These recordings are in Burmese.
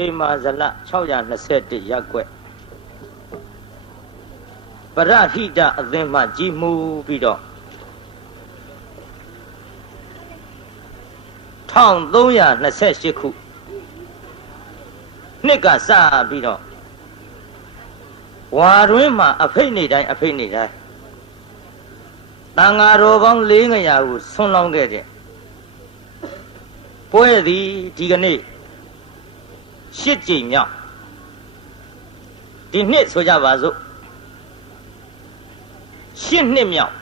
ဖေမာဇလ621ရပ်ကွက်ပရဟိတအသင်းမှကြီးမှုပြီးတော့1328ခုနှစ်ကစပြီးတော့ဝါတွင်းမှာအဖိတ်နေတိုင်းတန်ဃာတော်ပေါင်း400ကိုဆွန်းလောင်းခဲ့တဲ့ပွဲသည်ဒီကနေ့8ကြိမ်မြောက်ဒီနှစ်ဆိုကြပါစို့8နှစ်မြောက်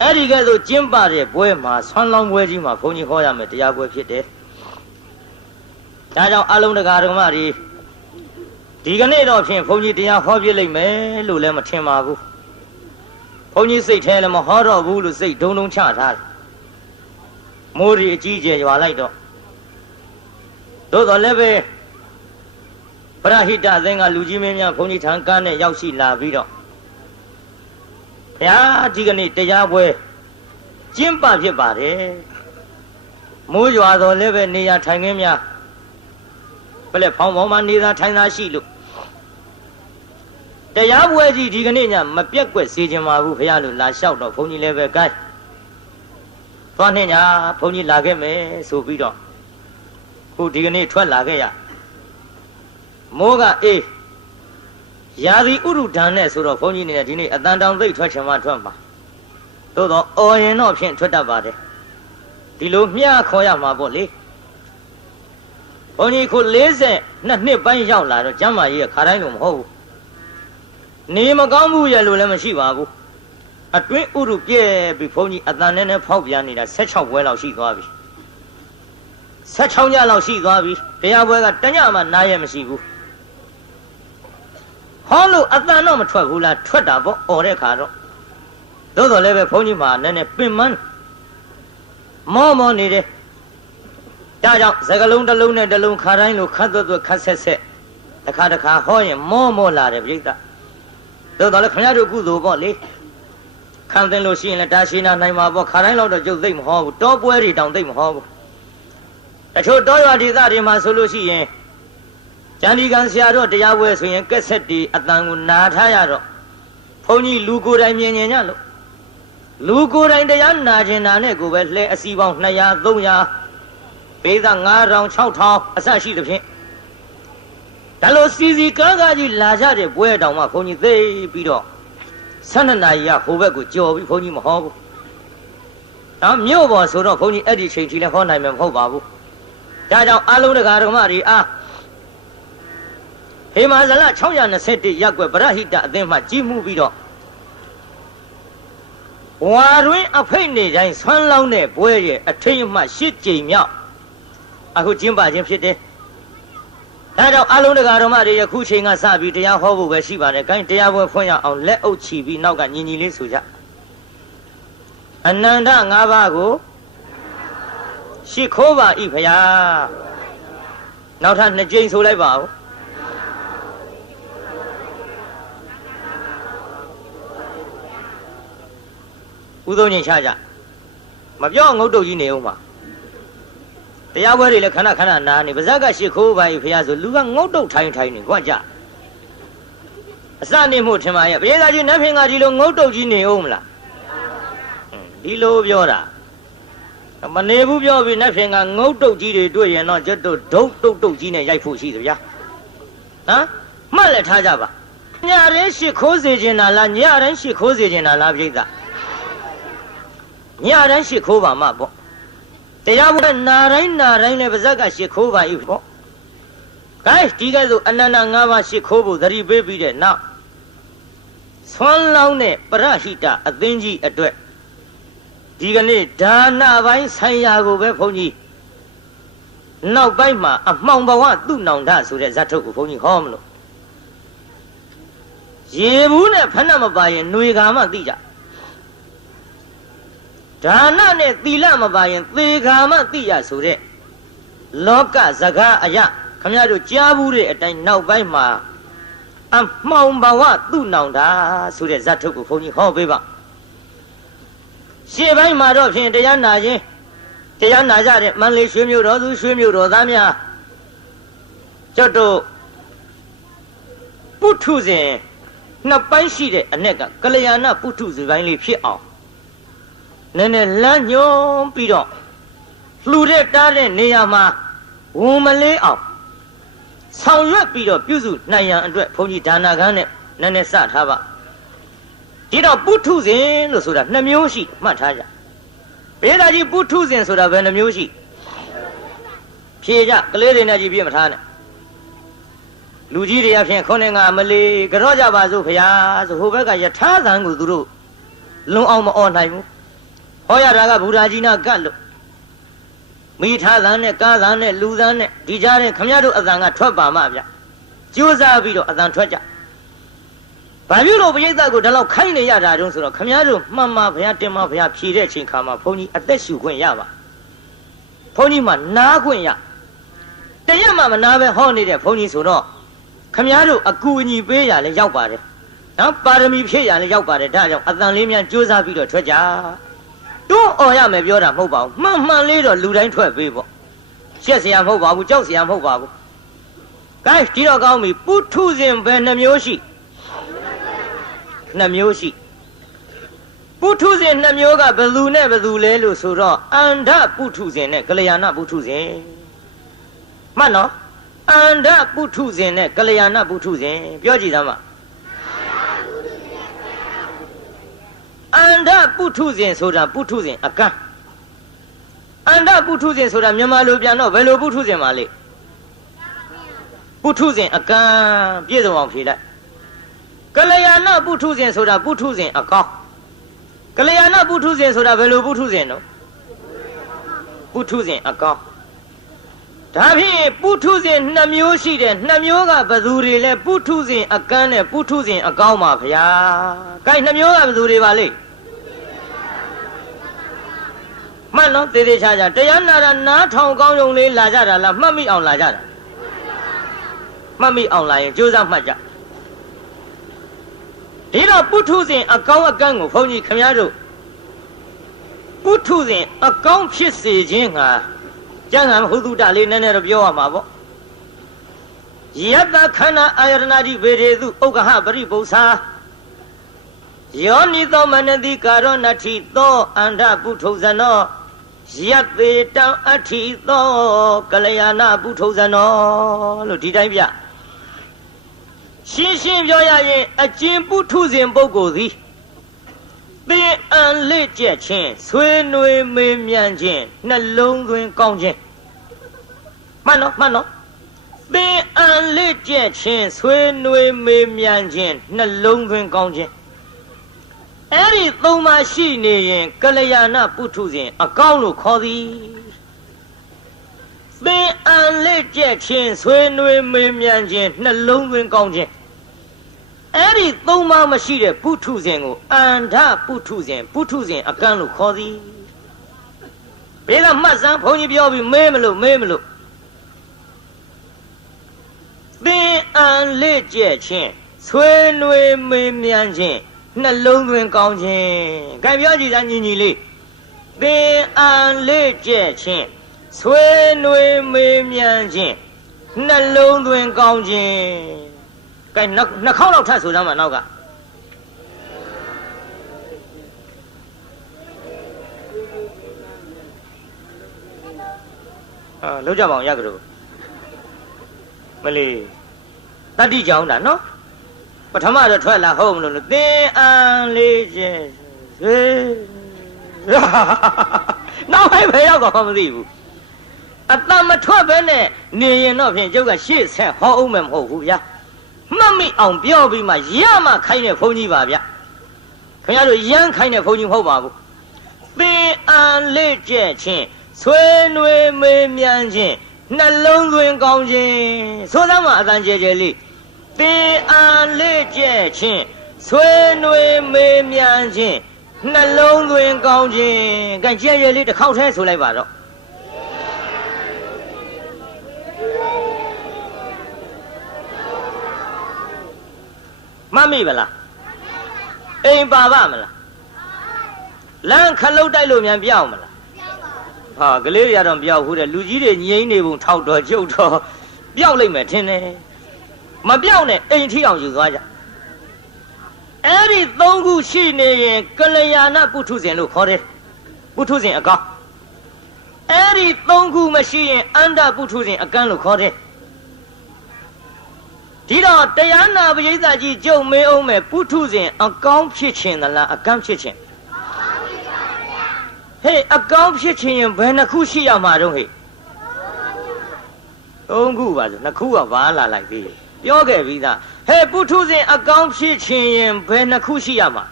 အဲ့ဒီကဲ့သို့ကျင်းပတဲ့ပွဲမှာဆွမ်းလောင်းပွဲကြီးမှာဘုန်းကြီးဟောရမယ်တရားပွဲဖြစ်တယ်ဒါကြောင့်အလုံးတကာဓမ္မတွေဒီကနေ့တော့ဖြင့်ဘုန်းကြီးတရားဟောပြလိမ့်မယ်လို့လည်းမထင်ပါဘူးဘုန်းကြီးစိတ်ထဲလည်းမဟောတော့ဘူးလို့စိတ်ဒုံဒုံချထားတယ်မိုးရီအကြီးကျယ်ရွာလိုက်တော့သို့တော်လည်းပဲပရဟိတအသင်းကလူကြီးမင်းများဘုန်းကြီးထံကန်းနဲ့ရောက်ရှိလာပြီးတော့ဘုရားဒီကနေ့တရားပွဲကျင်းပဖြစ်ပါတယ်မိုးရွာတော်လည်းပဲနေရာထိုင်ခင်းများဘယ်လဲဖောင်းဖောင်းမှနေသာထိုင်သာရှိလို့တရားပွဲကြီးဒီကနေ့ညမပြက်ကွက်စေချင်ပါဘူးဘုရားလို့လာလျှောက်တော့ဘုန်းကြီးလည်းပဲကိုင်းသွားနေညာဘုန်းကြီးလာခဲ့မယ်ဆိုပြီးတော့ခုဒီကနေ့ထွက်လာခဲ့ရမိုးကအေးရာသီဥရုဒဏ်နဲ့ဆိုတော့ဘုန်းကြီးနေဒီနေ့အတန်တောင်သိပ်ထွက်ချင်မှထွက်မှာသို့တော့အော်ရင်တော့ဖြင့်ထွက်တတ်ပါတယ်ဒီလိုမျှခေါ်ရမှာပေါ့လေဘုန်းကြီးခု42နှစ်ပိုင်းရောက်လာတော့ကျမ်းမာရေးခါတိုင်းလို့မဟုတ်ဘူးနေမကောင်းဘူးရလို့လည်းမရှိပါဘူးအတွင်းဥရုပြဲပြီးဘုန်းကြီးအတန်နဲ့ဖောက်ပြန်နေတာ16ပွဲလောက်ရှိသွားပြီ16ညလောက်ရှိသွားပြီတရားပွဲကတညမှနားရမရှိဘူးဟောလို့အတန်တော့မထွက်ဘူးလားထွက်တာပေါ့អော်တဲ့ခါတော့သို့တော်လည်းပဲဘုန်းကြီးမှာနည်းနည်းပင်မမောနေတယ်ဒါကြောင့်စကလုံးတစ်လုံးနဲ့တစ်လုံးခါတိုင်းလို့ခတ်သွက်ခတ်ဆက်တစ်ခါဟောရင်မောလာတယ်ပြိဿသို့တော်လည်းခင်ဗျားတို့ကုသိုလ်ပေါ့လေခံသင်လို့ရှိရင်လည်းတာရှိနာနိုင်မှာပေါ့ခါတိုင်းတော့ကျုပ်သိမ့်မဟောဘူးတောပွဲတွေတောင်သိမ့်မဟောဘူးတချို့တောရွာဒေသတွေမှာဆိုလို့ရှိရင်ကျန်ဒီကံဆရာတို့တရားပွဲဆိုရင်ကက်ဆက်တီအတန်ကိုနာထားရတော့ဘုန်းကြီးလူကိုယ်တိုင်မြင်ညလို့လူကိုယ်တိုင်တရားနာကျင်တာနဲ့ကိုပဲလှဲအစီပေါင်း200 300ပေးသား9000 6000အစရှိသဖြင့်ဒါလို့စီကားကြီးလာကြတဲ့ပွဲတောင်မှဘုန်းကြီးသိပြီးတော့12နာရီကဟိုဘက်ကိုကြော်ပြီးဘုန်းကြီးမဟောဘူးတော့မြို့ပေါ်ဆိုတော့ဘုန်းကြီးအဲ့ဒီချိန်ထိလည်းဟောနိုင်မှာမဟုတ်ပါဘူးဒါကြောင့်အလုံးတကာဓမ္မတွေအားဟေမာဇလ621ရပ်ကွက်ပရဟိတအသင်းမှကြီးမှုပြီးတော့ဝါတွင်အဖိတ်နေတိုင်းဆွမ်းလောင်းတဲ့ပွဲရဲ့အထိတ်အမှ8ကြိမ်မြောက်အခုကျင်းပခြင်းဖြစ်တယ်ဒါကြောင့်အလုံးတကာဓမ္မတွေယခုချိန်ကစပြီးတရားဟောဖို့ပဲရှိပါတယ်။ဂိုင်းတရားပွဲဖွင့်ရအောင်လက်အုပ်ချီပြီးနောက်ကညီညီလေးဆိုကြ။အနန္တ5ပါးကိုရှိခိုးပါ၏ဖရာ။နောက်ထပ်2ကြိမ်ဆိုလိုက်ပါဦး။ဦးသုံးချိန်ချကြ။မပြောငုတ်တုတ်ကြီးနေဦးမှာ။တရားပွဲတွေလည်းခဏနာနေပါဇက်ကရှိခိုးပါ၏ဖရာဆိုလူကငုတ်တုတ်ထိုင်နေခွက်ကြအစနေမှုထင်ပါရဲ့ဘုရားကြီးနတ်ဖင်ကဒီလိုငုတ်တုတ်ကြီးနေဦးမလားဒီလိုပြောတာမနေဘူးပြောပြီးနတ်ဖင်ကငုတ်တုတ်ကြီးတွေတွေ့ရင်တော့ကျွတ်တို့ဒုတ်တုတ်ကြီးနဲ့ရိုက်ဖို့ရှိသဗျာဟမ်မှတ်လက်ထားကြပါညရင်ရှိခိုးစေခြင်းလားညရင်ရှိခိုးစေခြင်းလားပြိဿညရင်ရှိခိုးပါမှပေါ့တရားပွဲနာတိုင်းလည်းပါဇက်ကရှိခိုးပါ၏ပေါ့။ကဲဒီကဲဆိုအနန္တ5ပါးရှိခိုးဖို့သတိပေးပြီးတဲ့နောက်ဆွမ်းလောင်းတဲ့ပရဟိတအသင်းကြီးအတွက်ဒီကနေ့ဒါနပိုင်းဆိုင်ရာကိုပဲဘုန်းကြီးနောက်ပိုင်းမှာအမှောင်ဘဝသူ့နောင်တဆိုတဲ့ဇတ်ထုတ်ကိုဘုန်းကြီးဟောမလို့ရေဘူးနဲ့ဖဏမပါရင်ຫນွေကာမှသိကြဒါနနဲ့သီလမပါရင်သေခါမှသိရဆိုတဲ့လောကစကားအရာခမရတို့ကြားဘူးတဲ့အတိုင်းနောက်ပိုင်းမှာအမှောင်ဘဝသူ့နောင်တာဆိုတဲ့ဇတ်ထုတ်ကိုဘုန်းကြီးဟောပေးပါရှေ့ပိုင်းမှာတော့ဖြင့်တရားနာခြင်းတရားနာကြတဲ့မန္တလေးရွှေမြို့တော်သူရွှေမြို့တော်သားများ ကျော်တို့ပုထုဇဉ်နှစ်ပိုင်းရှိတဲ့အ내ကကလျာဏပုထုဇဉ်ပိုင်းလေးဖြစ်အောင်နည်းနည်းလမ်းညွှန်ပြီးတော့လှူတဲ့တားတဲ့နေရာမှာဝန်မလေးအောင်ဆောင်ရွက်ပြီးတော့ပြုစုနိုင်ရန်အတွက်ဘုန်းကြီးဒါနာကန်းနဲ့နည်းနည်းစထားပါဒီတော့ပုထုဇဉ်လို့ဆိုတာ2မျိုးရှိမှတ်ထားကြဘေးသားကြီးပုထုဇဉ်ဆိုတာဘယ်နှမျိုးရှိဖြေကြကလေးတွေနဲ့ကြည့်ပြမထားနဲ့လူကြီးတွေအဖြစ်ခေါင်းငါမလေးကြော့ကြပါစို့ဖရာဆိုဟိုဘက်ကယထာသံကိုသူတို့လုံအောင်မအော်နိုင်ဘူးဟောရတာကဘုရားကြီးနာကတ်လို့မိထားသံနဲ့ကားသံနဲ့လူသံနဲ့ဒီကြားတဲ့ခမရတို့အသံကထွက်ပါမှဗျကြိုးစားပြီးတော့အသံထွက်ကြဘာဖြစ်လို့ပရိသတ်ကိုဒီလောက်ခိုင်းနေရတာတုံးဆိုတော့ခမရတို့မှန်မှဘုရားတင်မှဘုရားဖြေတဲ့အချိန်ခါမှာဘုန်းကြီးအသက်ရှူခွင့်ရပါဘုန်းကြီးမှနားခွင့်ရတရက်မှမနာပဲဟောနေတဲ့ဘုန်းကြီးဆိုတော့ခမရတို့အကူအညီပေးရလဲရောက်ပါတယ်နော်ပါရမီဖြည့်ရလဲရောက်ပါတယ်ဒါကြောင့်အသံလေးများကြိုးစားပြီးတော့ထွက်ကြတွန်းអော်ရမယ်ပြောတာမဟုတ်ပါဘူးမှန်မှန်လေးတော့လူတိုင်းထွက်ပေးပေါ့ရှက်เสียမဟုတ်ပါဘူးကြောက်เสียမဟုတ်ပါဘူးကဲဒီတော့ကောင်းပြီပုထုဇဉ်ပဲ2မျိုးရှိ2မျိုးရှိပုထုဇဉ်2မျိုးကဘယ်သူနဲ့ဘယ်သူလဲလို့ဆိုတော့အန္ဓပုထုဇဉ်နဲ့ကလျာဏပုထုဇဉ်မှတ်နော်အန္ဓပုထုဇဉ်နဲ့ကလျာဏပုထုဇဉ်ပြောကြည့်သမ်းပါအန္ဓပုထုဇဉ်ဆိုတာပုထုဇဉ်အကန့်အန္ဓပုထုဇဉ်ဆိုတာမြန်မာလိုပြန်တော့ဘယ်လိုပုထုဇဉ်ပါလဲပုထုဇဉ်အကန့်ပြည့်စုံအောင်ဖြေလိုက်ကလျာဏပုထုဇဉ်ဆိုတာပုထုဇဉ်အကောင်းကလျာဏပုထုဇဉ်ဆိုတာဘယ်လိုပုထုဇဉ်တော့ပုထုဇဉ်အကောင်းဒါဖြင့်ပုထုဇဉ်2မျိုးရှိတယ်2မျိုးကဘယ်သူတွေလဲပုထုဇဉ်အကန့်နဲ့ပုထုဇဉ်အကောင်းပါဗျာ။ကဲ2မျိုးကဘယ်သူတွေပါလဲမှန်နော်သေသေးချာချာတရားနာတာနားထောင်ကောင်းုံလေးလာကြတာလားမှတ်မိအောင်လာကြတာမှတ်မိအောင်လာရင်ကြိုးစားမှတ်ကြဒီတော့ပုထုဇဉ်အကောင်းအကန့်ကိုဘုန်းကြီးခင်ဗျားတို့ပုထုဇဉ်အကောင်းဖြစ်စေခြင်းဟာကျမ်းဂန်ဟုသုတလေးနည်းနည်းတော့ပြောရမှာပေါ့ယတ္တခန္ဓာအာယတနာတိဗေဒေသုဥက္ကဟပရိပု္ပ္ပာယောနိသောမနတိကာရောနတ္ထိသောအန္ဓပုထုဇနောယတ္တေတံအဋ္ဌိသောကလျာဏပုထုဇနောလို့ဒီတိုင်းပြရှင်းရှင်းပြောရရင်အကျဉ်ပုထုဇဉ်ပုဂ္ဂိုလ်သည်သင်အံလက်ကျက်ခြင်းဆွေးနွေးမေးမြန်းခြင်းနှလုံးသွင်းကောင်းခြင်းမှန်နော်သင်အံလက်ကျက်ခြင်းဆွေးနွေးမေးမြန်းခြင်းနှလုံးသွင်းကောင်းခြင်းအဲ့ဒီ3ပါးရှိနေရင်ကလျာဏပုထုဇဉ်အကောင်းလို့ခေါ်သည်သင်အံလက်ကျက်ခြင်းဆွေးနွေးမေးမြန်းခြင်းနှလုံးသွင်းကောင်းခြင်းအဲ့ဒီ3ပါးမရှိတဲ့ပုထုဇဉ်ကိုအန္ဓပုထုဇဉ်အကန့်လို့ခေါ်သည်ဘယ်လားမှတ်စမ်းဘုန်းကြီးပြောပြီးမေးမလို့သင်အံလက်ကျက်ခြင်းဆွေးနွေးမေးမြန်းခြင်းနှလုံးသွင်းကောင်းခြင်းကြိုင်ပြောကြည့်သားညီလေးသင်အံလက်ကျက်ခြင်းဆွေးနွေးမေးမြန်းခြင်းနှလုံးသွင်းကောင်းခြင်းကဲနှစ်ခေါက်လောက်ထပ်ဆိုကြမှာနောက်ကလောက်ကြပါအောင်ရကြတော့မလေးတတိကြောင်းတာနော်ပထမတော့ထွက်လာဟုတ်မလို့သင်အံလေးကျဲနောက်ဟဲ့ဘယ်ရောက်တော့မသိဘူးအတမထွက်ပဲနဲ့နေရင်တော့ဖြင့်ကျုပ်ကရှေ့ဆက်ဟောအောင်မယ်မဟုတ်ဘူးဗျာမှတ်မိအောင်ပြောပြီးမှရမှခိုင်းတဲ့ဘုန်းကြီးပါဗျခင်ဗျားတို့ရမ်းခိုင်းတဲ့ဘုန်းကြီးမဟုတ်ပါဘူးသင်အံလေးကျက်ခြင်းဆွေးနွေးမေးမြန်းခြင်းနှလုံးသွင်းကောင်းခြင်းဆိုသမှာအတန်ကျဲကျဲလေးသင်အံလေးကျက်ခြင်းဆွေးနွေးမေးမြန်းခြင်းနှလုံးသွင်းကောင်းခြင်းကဲကျဲကျဲလေးတစ်ခေါက်တည်းဆိုလိုက်ပါတော့မမိဗလားအိမ်ပါပါမလားလမ်းခလုတ်တိုက်လို့မြန်ပြောင်းမလားဟာကလေးတွေကတော့ပြောက်ဘူးတဲ့လူကြီးတွေငိမ့်နေပုံထောက်တော့ကျုပ်တော့ ပျောက်လိုက်မယ်ထင်တယ်မပျောက်နဲ့အိမ်ထိအောင်ယူသွားကြအဲ့ဒီ၃ခုရှိနေရင်ကလျာဏပုထုဇဉ်လို့ခေါ်တယ်ပုထုဇဉ်အကောင်းအဲ့ဒီ၃ခုမရှိရင်အန္တပုထုဇဉ်အကန့်လို့ခေါ်တယ်ဒီတော့တရားနာပရိသတ်ကြီးကြုံမေးအောင်မယ်ပုထုဇဉ်အကောင်းဖြစ်ခြင်းသလားအကန့်ဖြစ်ခြင်းဟေးအကောင်းဖြစ်ခြင်းရင်ဘယ်နှခုရှိရမှာတော့ဟေး၃ခုပါဆိုနှစ်ခုကဘာလာလိုက်သေးပြောခဲ့ပြီးသားဟဲ့ပုထုဇဉ်အကောင်းဖြစ်ခြင်းရင်ဘယ်နှခုရှိရမှာ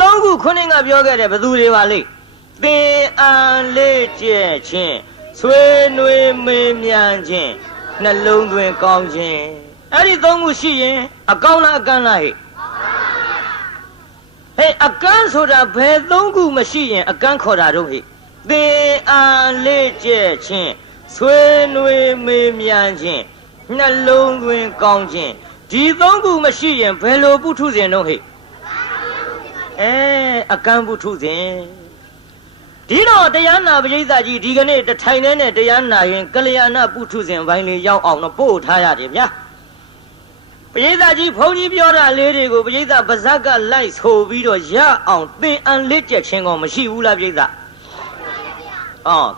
၃ခုခုနကပြောခဲ့တယ်ဘယ်သူတွေပါလိမ့်သင်အန်လေးကျက်ခြင်းဆွေးနွေးမေးမြန်းခြင်းနှလုံးသွင်းကောင်းခြင်းအဲ့ဒီ၃ခုရှိရင်အကောင်းလားအကန့်လားဟဲ့ဟဲ့အကန့်ဆိုတာဘယ်၃ခုမရှိရင်အကန့်ခေါ်တာတော့ဟဲ့သင်အန်လေးကျက်ခြင်းဆွေးနွေးမေးမြန်းခြင်းနှလုံးသွင်းကောင်းခြင်းဒီ၃ခုမရှိရင်ဘယ်လိုပုထုဇဉ်တော့ဟဲ့အကန့်ပုထုဇဉ်ဒီတော့တရားနာပရိသတ်ကြီးဒီကနေ့တထိုင်နဲ့တရားနာရင်ကလျာဏပုထုဇဉ်ဘိုင်းလေးရောက်အောင်တော့ပို့ထားရတယ်ဗျာပရိသတ်ကြီးဘုန်းကြီးပြောတာလေးတွေကိုပရိသတ်ပါဇက်ကလိုက်ဆိုပြီးတော့ရအောင်သင်အန်လက်ကျက်ခြင်းကောမရှိဘူးလားပရိသတ်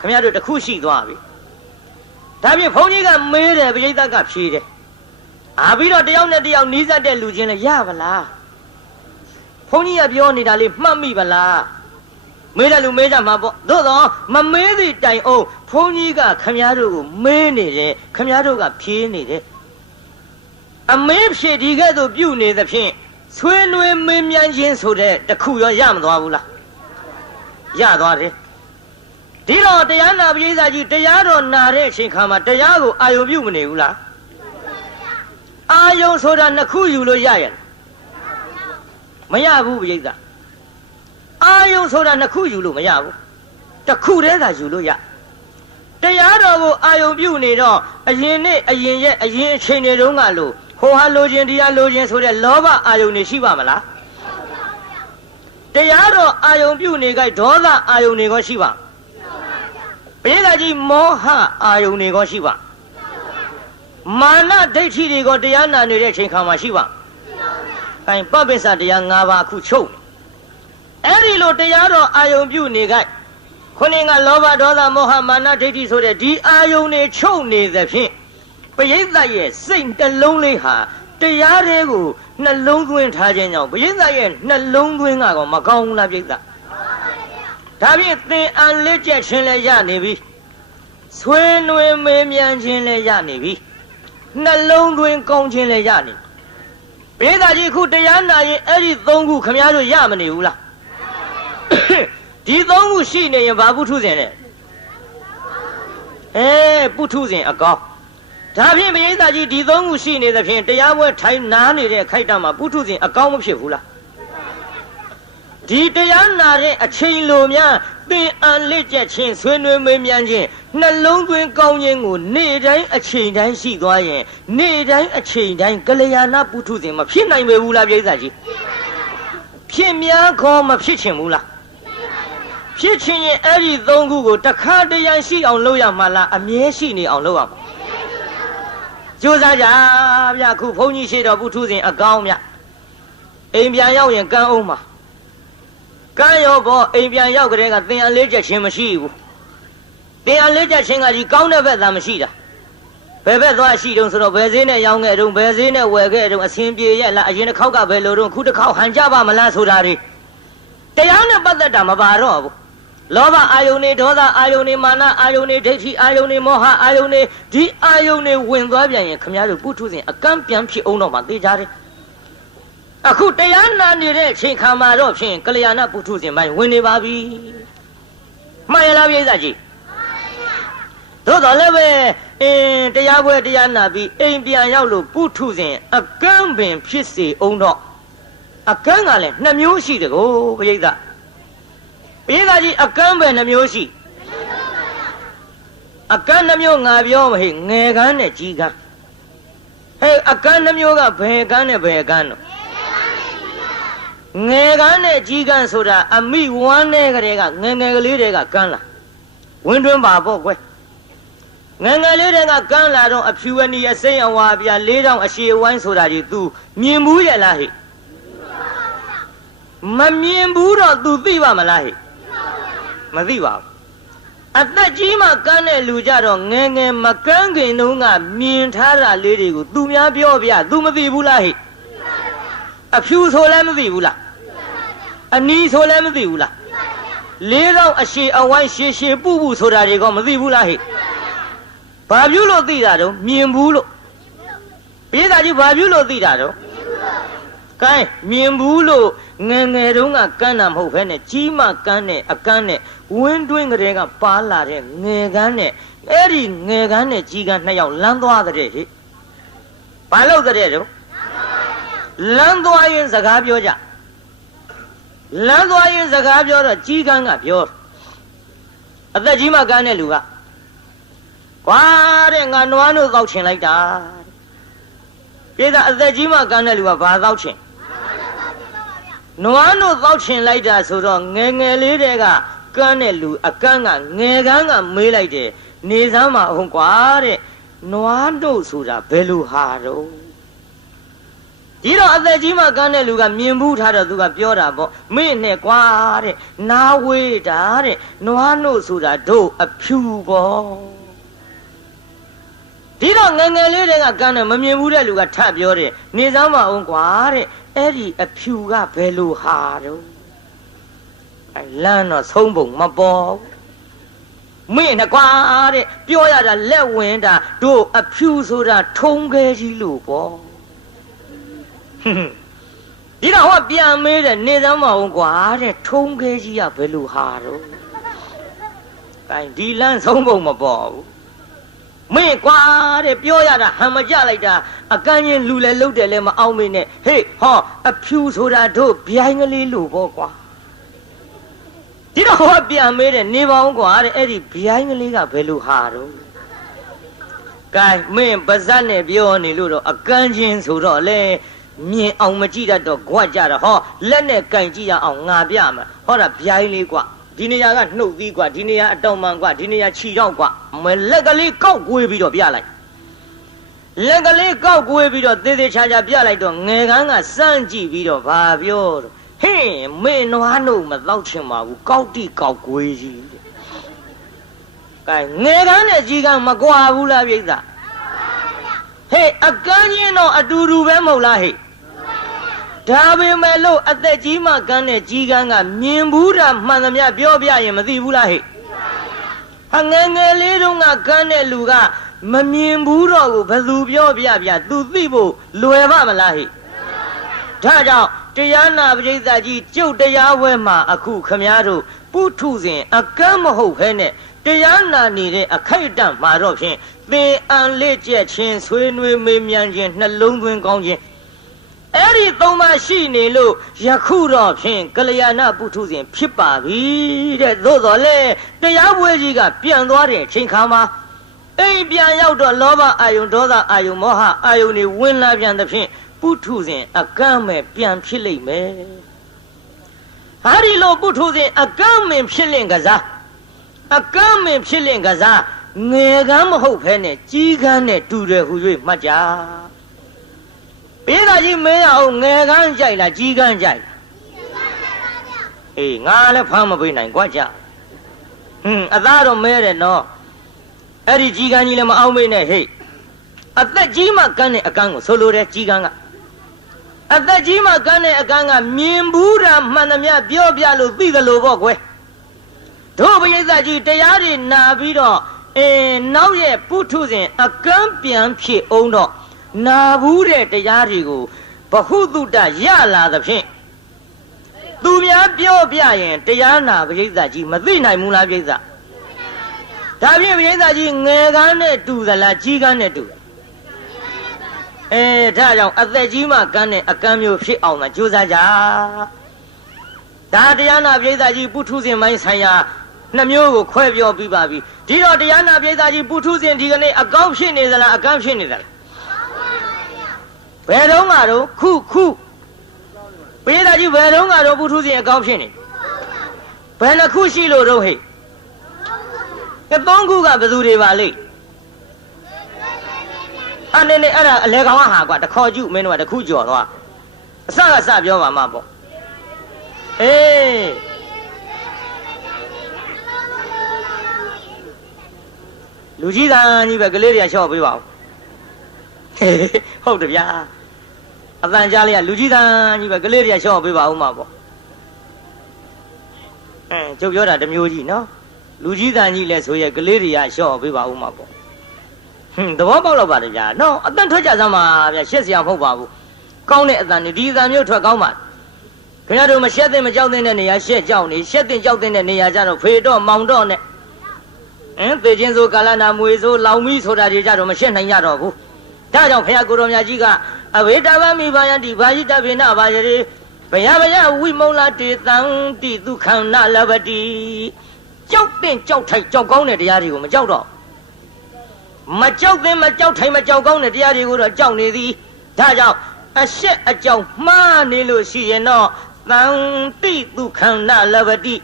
ခင်ဗျားတို့တခုရှိသွားပြီဒါဖြင့်ဘုန်းကြီးကမေးတယ်ပရိသတ်ကဖြေတယ်ပြီးတော့တယောက်နဲ့တယောက်နီးစပ်တဲ့လူချင်းလည်းရပါလားဘုန်းကြီးကပြောနေတာလေးမှတ်မိပါလားမေးတယ်လူမေးကြမှာပေါ့သို့တော့မမေးသည့်တိုင်အောင်ဘုန်းကြီးကခမည်းတော်ကိုမေးနေတယ်ခမည်းတော်ကဖြေနေတယ်အမေးဖြေဒီကဲ့သို့ပြုနေသဖြင့်ဆွေးနွေးမေးမြန်းခြင်းဆိုတဲ့တခုရောရမသွားဘူးလားရသွားတယ်ဒီတော့တရားနာပရိသတ်ကြီးတရားတော်နာတဲ့အချိန်ခါမှာတရားကိုအာယုံပြုမနေဘူးလားအာယုံဆိုတာနှစ်ခုယူလို့ရရဲ့မရဘူးပရိသတ်အာယုံဆိုတာနှစ်ခုယူလို့မရဘူးတစ်ခုတည်းသာယူလို့ရတရားတော်ကိုအာယုံပြုနေတော့အရင်နဲ့အရင်ရဲ့အရင်အချိန်တွေတုန်းကလို့ဟိုဟာလိုခြင်းတရားလိုခြင်းဆိုတဲ့လောဘအာယုံတွေရှိပါမလားတရားတော်အာယုံပြုနေကြဒေါသအာယုံတွေကောရှိပါပရိသတ်ကြီးမောဟအာယုန်တွေကိုရှိပါမာနဒိဋ္ဌိတွေကိုတရားနာနေတဲ့အချိန်ခါမှာရှိပါအဲပပိစ္ဆတရား၅ပါးအခုချုပ်အဲ့ဒီလိုတရားတော်အာယုန်ပြုနေကြခုနကလောဘဒေါသမောဟမာနဒိဋ္ဌိဆိုတဲ့ဒီအာယုန်တွေချုပ်နေသဖြင့်ပရိသတ်ရဲ့စိတ်နှလုံးလေးဟာတရားတွေကိုနှလုံးသွင်းထားခြင်းကြောင့်ပရိသတ်ရဲ့နှလုံးသွင်းကတော့မကောင်းဘူးလားပရိသတ်ဒါဖြင့်သင်အန်လက်ကျက်ခြင်းလည်းရနေပြီဆွေးနွေးမေးမြန်းခြင်းလည်းရနေပြီနှလုံးသွင်းကောင်းခြင်းလည်းရနေပရိသတ်ကြီးခုတရားနာရင်အဲ့ဒီ၃ခုခမည်းတော်ရမနေဘူးလားဒီ၃ခုရှိနေရင်ဘာပုထုဇဉ်လဲပုထုဇဉ်အကောင်းဒါဖြင့်ပရိသတ်ကြီးဒီ၃ခုရှိနေသဖြင့်တရားပွဲထိုင်နာနေတဲ့ခိုက်တံမှာပုထုဇဉ်အကောင်းမဖြစ်ဘူးလားဒီတရားနာတဲ့အချိန်လိုများသင်အန်လက်ကျက်ခြင်းဆွေးနွေးမေးမြန်းခြင်းနှလုံးသွင်းကောင်းခြင်းကိုနေ့တိုင်းအချိန်တိုင်းရှိသွားရင်နေ့တိုင်းအချိန်တိုင်းကလျာဏပုထုဇဉ်မဖြစ်နိုင်ပေဘူးလားပြိဿကြီးဖြစ်များခေါ်မဖြစ်ချင်ဘူးလားဖြစ်ချင်ရင်အဲ့ဒီ၃ခုကိုတခါတရံရှိအောင်လုပ်ရမှာလားအမြဲရှိနေအောင်လုပ်ရမှာကြိုးစားကြဗျခုဘုန်းကြီးရှိတော်ပုထုဇဉ်အကောင်းမြအိမ်ပြန်ရောက်ရင်ကန်းအောင်မှာကံရောဘောအိမ်ပြန်ရောက်ကြတဲ့ကသင်အလေးချက်ချင်းမရှိဘူးသင်အလေးချက်ချင်းကကြီးကောင်းတဲ့ဘက်သာမရှိတာဘယ်ဘက်သွားရှိတုံးဆိုတော့ဘယ်ဈေးနဲ့ရောင်းခဲ့တုံးဘယ်ဈေးနဲ့ဝယ်ခဲ့တုံးအစင်ပြေရဲ့လားအရင်တစ်ခေါက်ကဘယ်လိုတုံးခုတစ်ခေါက်ဟန်ကြပါမလားဆိုတာတွေတရားနဲ့ပတ်သက်တာမပါတော့ဘူးလောဘအာယုန်တွေဒေါသအာယုန်တွေမာနအာယုန်တွေဒိဋ္ဌိအာယုန်တွေမောဟအာယုန်တွေဒီအာယုန်တွေဝင်သွားပြန်ရင်ခမည်းတော်ပုထုဇဉ်အကန့်ပြန်ဖြစ်အောင်တော့မှသိကြတယ်အခုတရားနာနေတဲ့အချိန်ခါမှာတော့ဖြင့်ကလျာဏပုထုဇဉ်ပိုင်းဝင်နေပါပြီမှန်ရလားပြိဿကြီးသို့တော်လည်းပဲတရားပွဲတရားနာပြီးအိမ်ပြန်ရောက်လို့ပုထုဇဉ်အကန့်ပင်ဖြစ်စေအောင်တော့အကန့်ကလည်း2မျိုးရှိတယ်ကိုပြိဿကြီးအကန့်ပဲ2မျိုးရှိအကန့်2မျိုးငါပြောမဟဲ့ငယ်ကန်းနဲ့ကြီးကန်းဟဲ့အကန့်2မျိုးကဘယ်ကန်းနဲ့ဘယ်ကန်းတော့ငယ်ကန်းနဲ့ကြီးကန်းဆိုတာအမိဝမ်းနဲ့ကလေးကငယ်ငယ်ကလေးတွေကကန်းလာဝင်းတွင်းပါပေါ့ကွယ် ငငယ်လေးတွေကကန်းလာတော့အဖြူအနီအစိမ့်အဝါပြ၄တောင်အရှိအဝိုင်းဆိုတာကြီး तू မြင်ဘူးရဲ့လားဟိမမြင်ဘူးတော့ तू သိပါမလားဟိမသိပါဘူးအသက်ကြီးမှကန်းတဲ့လူကြတော့ငယ်ငယ်မကန်းခင်တုန်းကမြင်ထားတာလေးတွေကို तू များပြောပြ तू မသိဘူးလားဟိအဖြူဆိုလည်းမသိဘူးလားအနီဆိုလည်းမသိဘူးလား၄တောင်အရှိအဝိုင်းရှည်ရှည်ပူပူဆိုတာတွေကမသိဘူးလားဟိဘာပြုလို့သိတာတော့မြင်ဘူးလို့ပိဿာကြီးဘာပြုလို့သိတာတော့ကဲမြင်ဘူးလို့ငယ်ငယ်တုန်းကကန်းတာမဟုတ်ဘဲနဲ့ကြီးမှကန်းတဲ့အကန်းနဲ့ဝင်းတွင်းကလေးကပါလာတဲ့ငယ်ကန်းနဲ့အဲ့ဒီငယ်ကန်းနဲ့ကြီးကန်းနှစ်ယောက်လမ်းသွားတဲ့ဟိဘာလို့တဲ့တော့လမ်းသွားရင်စကားပြောကြလမ်းသွားရင်စကားပြောတော့ကြီးကန်းကပြောအသက်ကြီးမှကန်းတဲ့လူကကွာတဲ့ငါနွားတို့သောက်ချင်လိုက်တာပြေသာအသက်ကြီးမှကန်းတဲ့လူကဘာသောက်ချင်နွားတို့သောက်ချင်လိုက်တာဆိုတော့ငယ်ငယ်လေးတွေကကန်းတဲ့လူအကန်းကငယ်ကန်းကမေးလိုက်တယ်နေစမ်းမအောင်ကွာတဲ့နွားတို့ဆိုတာဘယ်လိုဟာတော့ဒီတော့အသက်ကြီးမှကန်းတဲ့လူကမြင်ဘူးထားတော့သူကပြောတာပေါ့မင်းနဲ့ကွာတဲ့နာဝေးတာတဲ့နွားတို့ဆိုတာတို့အဖြူပေါ့ဒီတော့ငယ်ငယ်လေးတွေကကန်းတယ်မမြင်ဘူးတဲ့လူကထပ်ပြောတယ်နေစမ်းမအောင်ကွာတဲ့အဲ့ဒီအဖြူကဘယ်လိုဟာတော့အဲလမ်းတော့ဆုံးပုံမပေါ်မင်းနဲ့ကွာတဲ့ပြောရတာလက်ဝင်တာတို့အဖြူဆိုတာထုံးခဲကြီးလို့ပေါ့ဒီတော့ဟောပြန်မေးတယ်နေစမ်းမအောင်ကွာတဲ့ထုံးခဲကြီးကဘယ်လိုဟာတော့အဲဒီလမ်းဆုံးပုံမပေါ်ဘူးမင်းကွာတဲ့ပြောရတာဟန်မကြလိုက်တာအကန်းချင်းလူလည်းလှုပ်တယ်လည်းမအောင်မင်းနဲ့ဟေးဟောအဖြူဆိုတာတို့ဗျိုင်းကလေးလို့ပေါ့ကွာဒီတော့ဟောပြန်မေးတယ်နေပါအောင်ကွာတဲ့အဲ့ဒီဗျိုင်းကလေးကဘယ်လိုဟာတော့ကဲမင်းပါဇက်နဲ့ပြောနေလို့တော့အကန်းချင်းဆိုတော့လေမြင်အောင်မကြည့်တတ်တော့ကြွကြတာဟောလက်နဲ့ကင်ကြည့်ရအောင်ငါပြမှာဟောတာဗျိုင်းလေးကွာဒီနေရာကနှုတ်သီးกว่าဒီနေရာအတောင်မှန်กว่าဒီနေရာခြီတော့กว่าမလက်ကလေးကောက်ကွေးပြီးတော့ပြလိုက်လက်ကလေးကောက်ကွေးပြီးတော့သေးသေးချာချာပြလိုက်တော့ငယ်ကန်းကစမ်းကြည့်ပြီးတော့ဘာပြောတော့ဟင်းမင်းနွားနှုတ်မတော့ချင်ပါဘူးကောက်တိကောက်ကွေးကြီးတဲ့ကဲငယ်ကန်းနဲ့ကြီးကန်းမကွာဘူးလားပြိဿဟေးအကန်းချင်းတော့အတူတူပဲမဟုတ်လားဟေးဒါပေမဲ့လို့အသက်ကြီးမှကန်းတဲ့ကြီးကန်းကမြင်ဘူးတာမှန်သမျှပြောပြရင်မသိဘူးလားဟဲ့ဟာငယ်ငယ်လေးတုန်းကကန်းတဲ့လူကမမြင်ဘူးတော့ကိုဘယ်သူပြောပြပြသူသိဖို့လွယ်ပါမလားဟဲ့ဒါကြောင့်တရားနာပရိသတ်ကြီးကျုပ်တရားဝဲမှာအခုခမည်းတော်ပုထုဇဉ်အကန်းမဟုတ်ခဲနဲ့တရားနာနေတဲ့အခိုက်အတန့်မှာတော့ဖြင့်သင်အံလက်ကျက်ခြင်းဆွေးနွေးမေးမြန်းခြင်းနှလုံးသွင်းကောင်းခြင်းအဲ့ဒီသုံးပါရှိနေလို့ယခုတော့ဖြင့်ကလျာဏပုထုဇဉ်ဖြစ်ပါပြီတဲ့သို့တော်လဲတရားပွဲကြီးကပြန်သွားတဲ့အချိန်ခါမှာအိမ်ပြန်ရောက်တော့လောဘအာယုန်ဒေါသအာယုန်မောဟအာယုန်တွေဝင်လာပြန်သဖြင့်ပုထုဇဉ်အကန့်မဲ့ပြန်ဖြစ်လိမ့်မယ်ဟာဒီလိုပုထုဇဉ်အကန့်မင်ဖြစ်လင့်ကစားအကန့်မင်ဖြစ်လင့်ကစားငယ်ကန်းမဟုတ်ဖဲနဲ့ကြီးကန်းနဲ့တူတယ်ဟူ၍မှတ်ကြပြေးသာကြီးမင်းအောင်ငယ်ကန်းကြိုက်လားကြီးကန်းကြိုက်အေးငါလည်းဖမ်းမပေးနိုင်ကြွကြအသားတော့မဲတယ်နော်အဲ့ဒီကြီးကန်းကြီးလည်းမအောင်မေးနဲ့ဟေ့အသက်ကြီးမှကန်းတဲ့အကန်းကိုဆိုလိုတယ်ကြီးကန်းကအသက်ကြီးမှကန်းတဲ့အကန်းကမြင်ဘူးတာမှန်သမျှပြောပြလို့သိသလိုပေါ့ကွယ်တို့ပရိသတ်ကြီးတရားတွေနာပြီးတော့နောက်ရဲ့ပုထုဇဉ်အကန်းပြန်ဖြစ်အောင်တော့နာဘူးတဲ့တရားတွေကိုဘဟုတုတရလာသဖြင့်သူများပြောပြရင်တရားနာပရိသတ်ကြီးမသိနိုင်ဘူးလားပရိသတ်ဒါဖြင့်ပရိသတ်ကြီးငယ်ကန်းနဲ့တူသလားကြီးကန်းနဲ့တူဒါကြောင့်အသက်ကြီးမှကန်းတဲ့အကန်းမျိုးဖြစ်အောင်သာကြိုးစားကြဒါတရားနာပရိသတ်ကြီးပုထုဇဉ်ပိုင်းဆိုင်ရာနှမျိုးကိုခွဲပြောပြီးပါပြီဒီတော့တရားနာပရိသတ်ကြီးပုထုဇဉ်ဒီကနေ့အကောင်းဖြစ်နေသလားအကန်းဖြစ်နေသလားဘယ်တော့မှတော့ခုပရိသတ်ကြီးဘယ်တော့မှတော့ပုထုဇဉ်အကောင်းဖြစ်နေဘယ်နှခုရှိလို့တော့ဟဲ့ကသုံးခုကဘယ်သူတွေပါလိမ့် အနေနဲ့အဲ့ဒါအလဲကောင်ဟာကွာတခေါ်ကျုမင်းတို့ကတခုကြော်သွားအစကစပြောပါမှာပေါ့အေးလူကြီးသားကြီးပဲကလေးတွေကရှော့ပေးပါဦးဟုတ်တယ်ဗျာအတန်ကြားလေးကလူကြီးသားကြီးပဲကလေးတွေကရှော့ပေးပါဦးမှာပေါ့ကျုပ်ပြောတာတစ်မျိုးကြီးနော်လူကြီးသားကြီးလဲဆိုရဲကလေးတွေကရှော့ပေးပါဦးမှာပေါ့သဘောပေါက်တော့ပါတယ်ဗျာနော်အတန်ထွက်ကြစမ်းပါဗျာရှက်စရာမဟုတ်ပါဘူးကောင်းတဲ့အတန်ဒီအတန်မျိုးထွက်ကောင်းပါခင်ဗျားတို့မရှက်သင့်မကြောက်သင့်တဲ့နေရာရှက်ကြောက်နေရှက်သင့်ကြောက်သင့်တဲ့နေရာကြတော့ဖေတော့မောင်တော့နဲ့သေခြင်းဆိုကာလနာမွေဆိုလောင်မီဆိုတာတွေကြတော့မရှက်နိုင်ကြတော့ဘူးဒါကြောင့်ဖခင်ကိုတော်မြတ်ကြီးကအဝေတဝမိဘာယတိဘာယိတဗေနဘာယရေဘယဘယဝိမုံလာတေတံတိဒုက္ခနာလဘတိကြောက်တဲ့ကြောက်ထိုက်ကြောက်ကောင်းတဲ့တရားတွေကိုမကြောက်တော့မကြောက်သင့်မကြောက်ထိုင်မကြောက်ကောင်းတဲ့တရားတွေကိုတော့ကြောက်နေသည်ဒါကြောင့်အရှက်အကြောက်မှားနေလို့ရှိရင်တော့သံတိဒုက္ခနာလဘတိ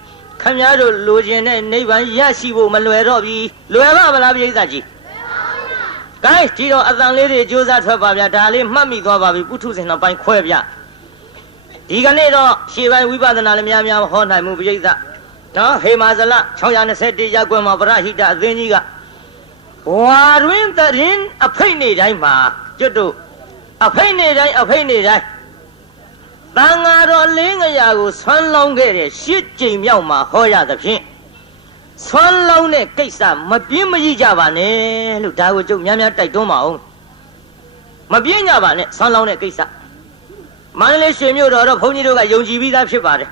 ခမည်းတော်လိုချင်တဲ့နိဗ္ဗာန်ရရှိဖို့မလွယ်တော့ပြီလွယ်ပါမလားပြိဿကြီးကဲကြည့်တော့အတန်လေးတွေကြိုးစားထွက်ပါဗျာဒါလေးမှတ်မိသွားပါပြီပုထုဇဉ်နှစ်ပိုင်းခွဲပြဒီကနေ့တော့ရှေ့ပိုင်းဝိပဿနာလည်းများများဟောနိုင်မှုပြိဿနော်ဟေမာဇလ621ရပ်ကွယ်မှာပရဟိတအသင်းကြီးကဝါတွင်တရင်အဖိတ်နေတိုင်းမှာကျွတ်တို့အဖိတ်နေတိုင်းသံဃာတော်လေးငရာကိုဆွမ်းလောင်းခဲ့တဲ့ရှစ်ကြိမ်မြောက်မှာဟောရသဖြင့်ဆွမ်းလောင်းတဲ့ကိစ္စမပြင်းမရကြပါနဲ့လို့ဒါကိုကျုပ်များများတိုက်တွန်းပါအောင်မပြင်းကြပါနဲ့ဆွမ်းလောင်းတဲ့ကိစ္စမန္တလေးရွှေမြို့တော်တော့ဘုန်းကြီးတို့ကယုံကြည်ပြီးသားဖြစ်ပါတယ်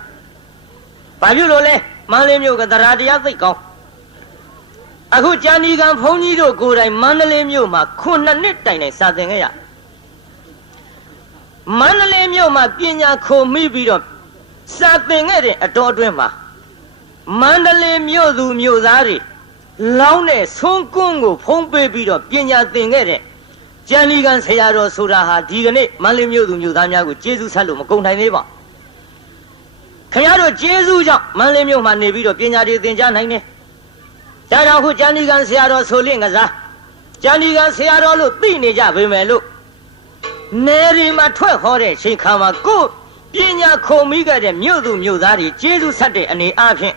ဘာဖြစ်လို့လဲမန္တလေးမြို့ကတရားတရားသိကောင်းအခုကြာဏီကံဘုန်းကြီးတို့ကိုယ်တိုင်မန္တလေးမြို့မှာ9နှစ်တိုင်တိုင်စာသင်ခဲ့ရမန္တလေးမြို့မှာပညာခုံမိပြီးတော့စာသင်ခဲ့တဲ့အတော်အတွင်းမှာမန္တလေးမြို့သူမြို့သားတွေလောင်းတဲ့ဆုံးကွန်းကိုဖုံးပေးပြီးတော့ပညာသင်ခဲ့တဲ့ကျန်ဒီကံဆရာတော်ဆိုတာဟာဒီကနေ့မန္တလေးမြို့သူမြို့သားများကိုကျေးဇူးဆက်လို့မကုန်နိုင်သေးပါခင်ဗျားတို့ကျေးဇူးကြောင့်မန္တလေးမြို့မှာနေပြီးတော့ပညာတွေသင်ကြားနိုင်တယ်ဒါကြောင့်ခုကျန်ဒီကံဆရာတော်ဆိုလင့်ကစားကျန်ဒီကံဆရာတော်လို့သိနေကြပေမဲ့လို့နေရီမှာထွက်ဟောတဲ့ချိန်ခါမှာကိုပညာခုံမိခဲ့တဲ့မြို့သူမြို့သားတွေကျေးဇူးဆက်တဲ့အနေအချင်း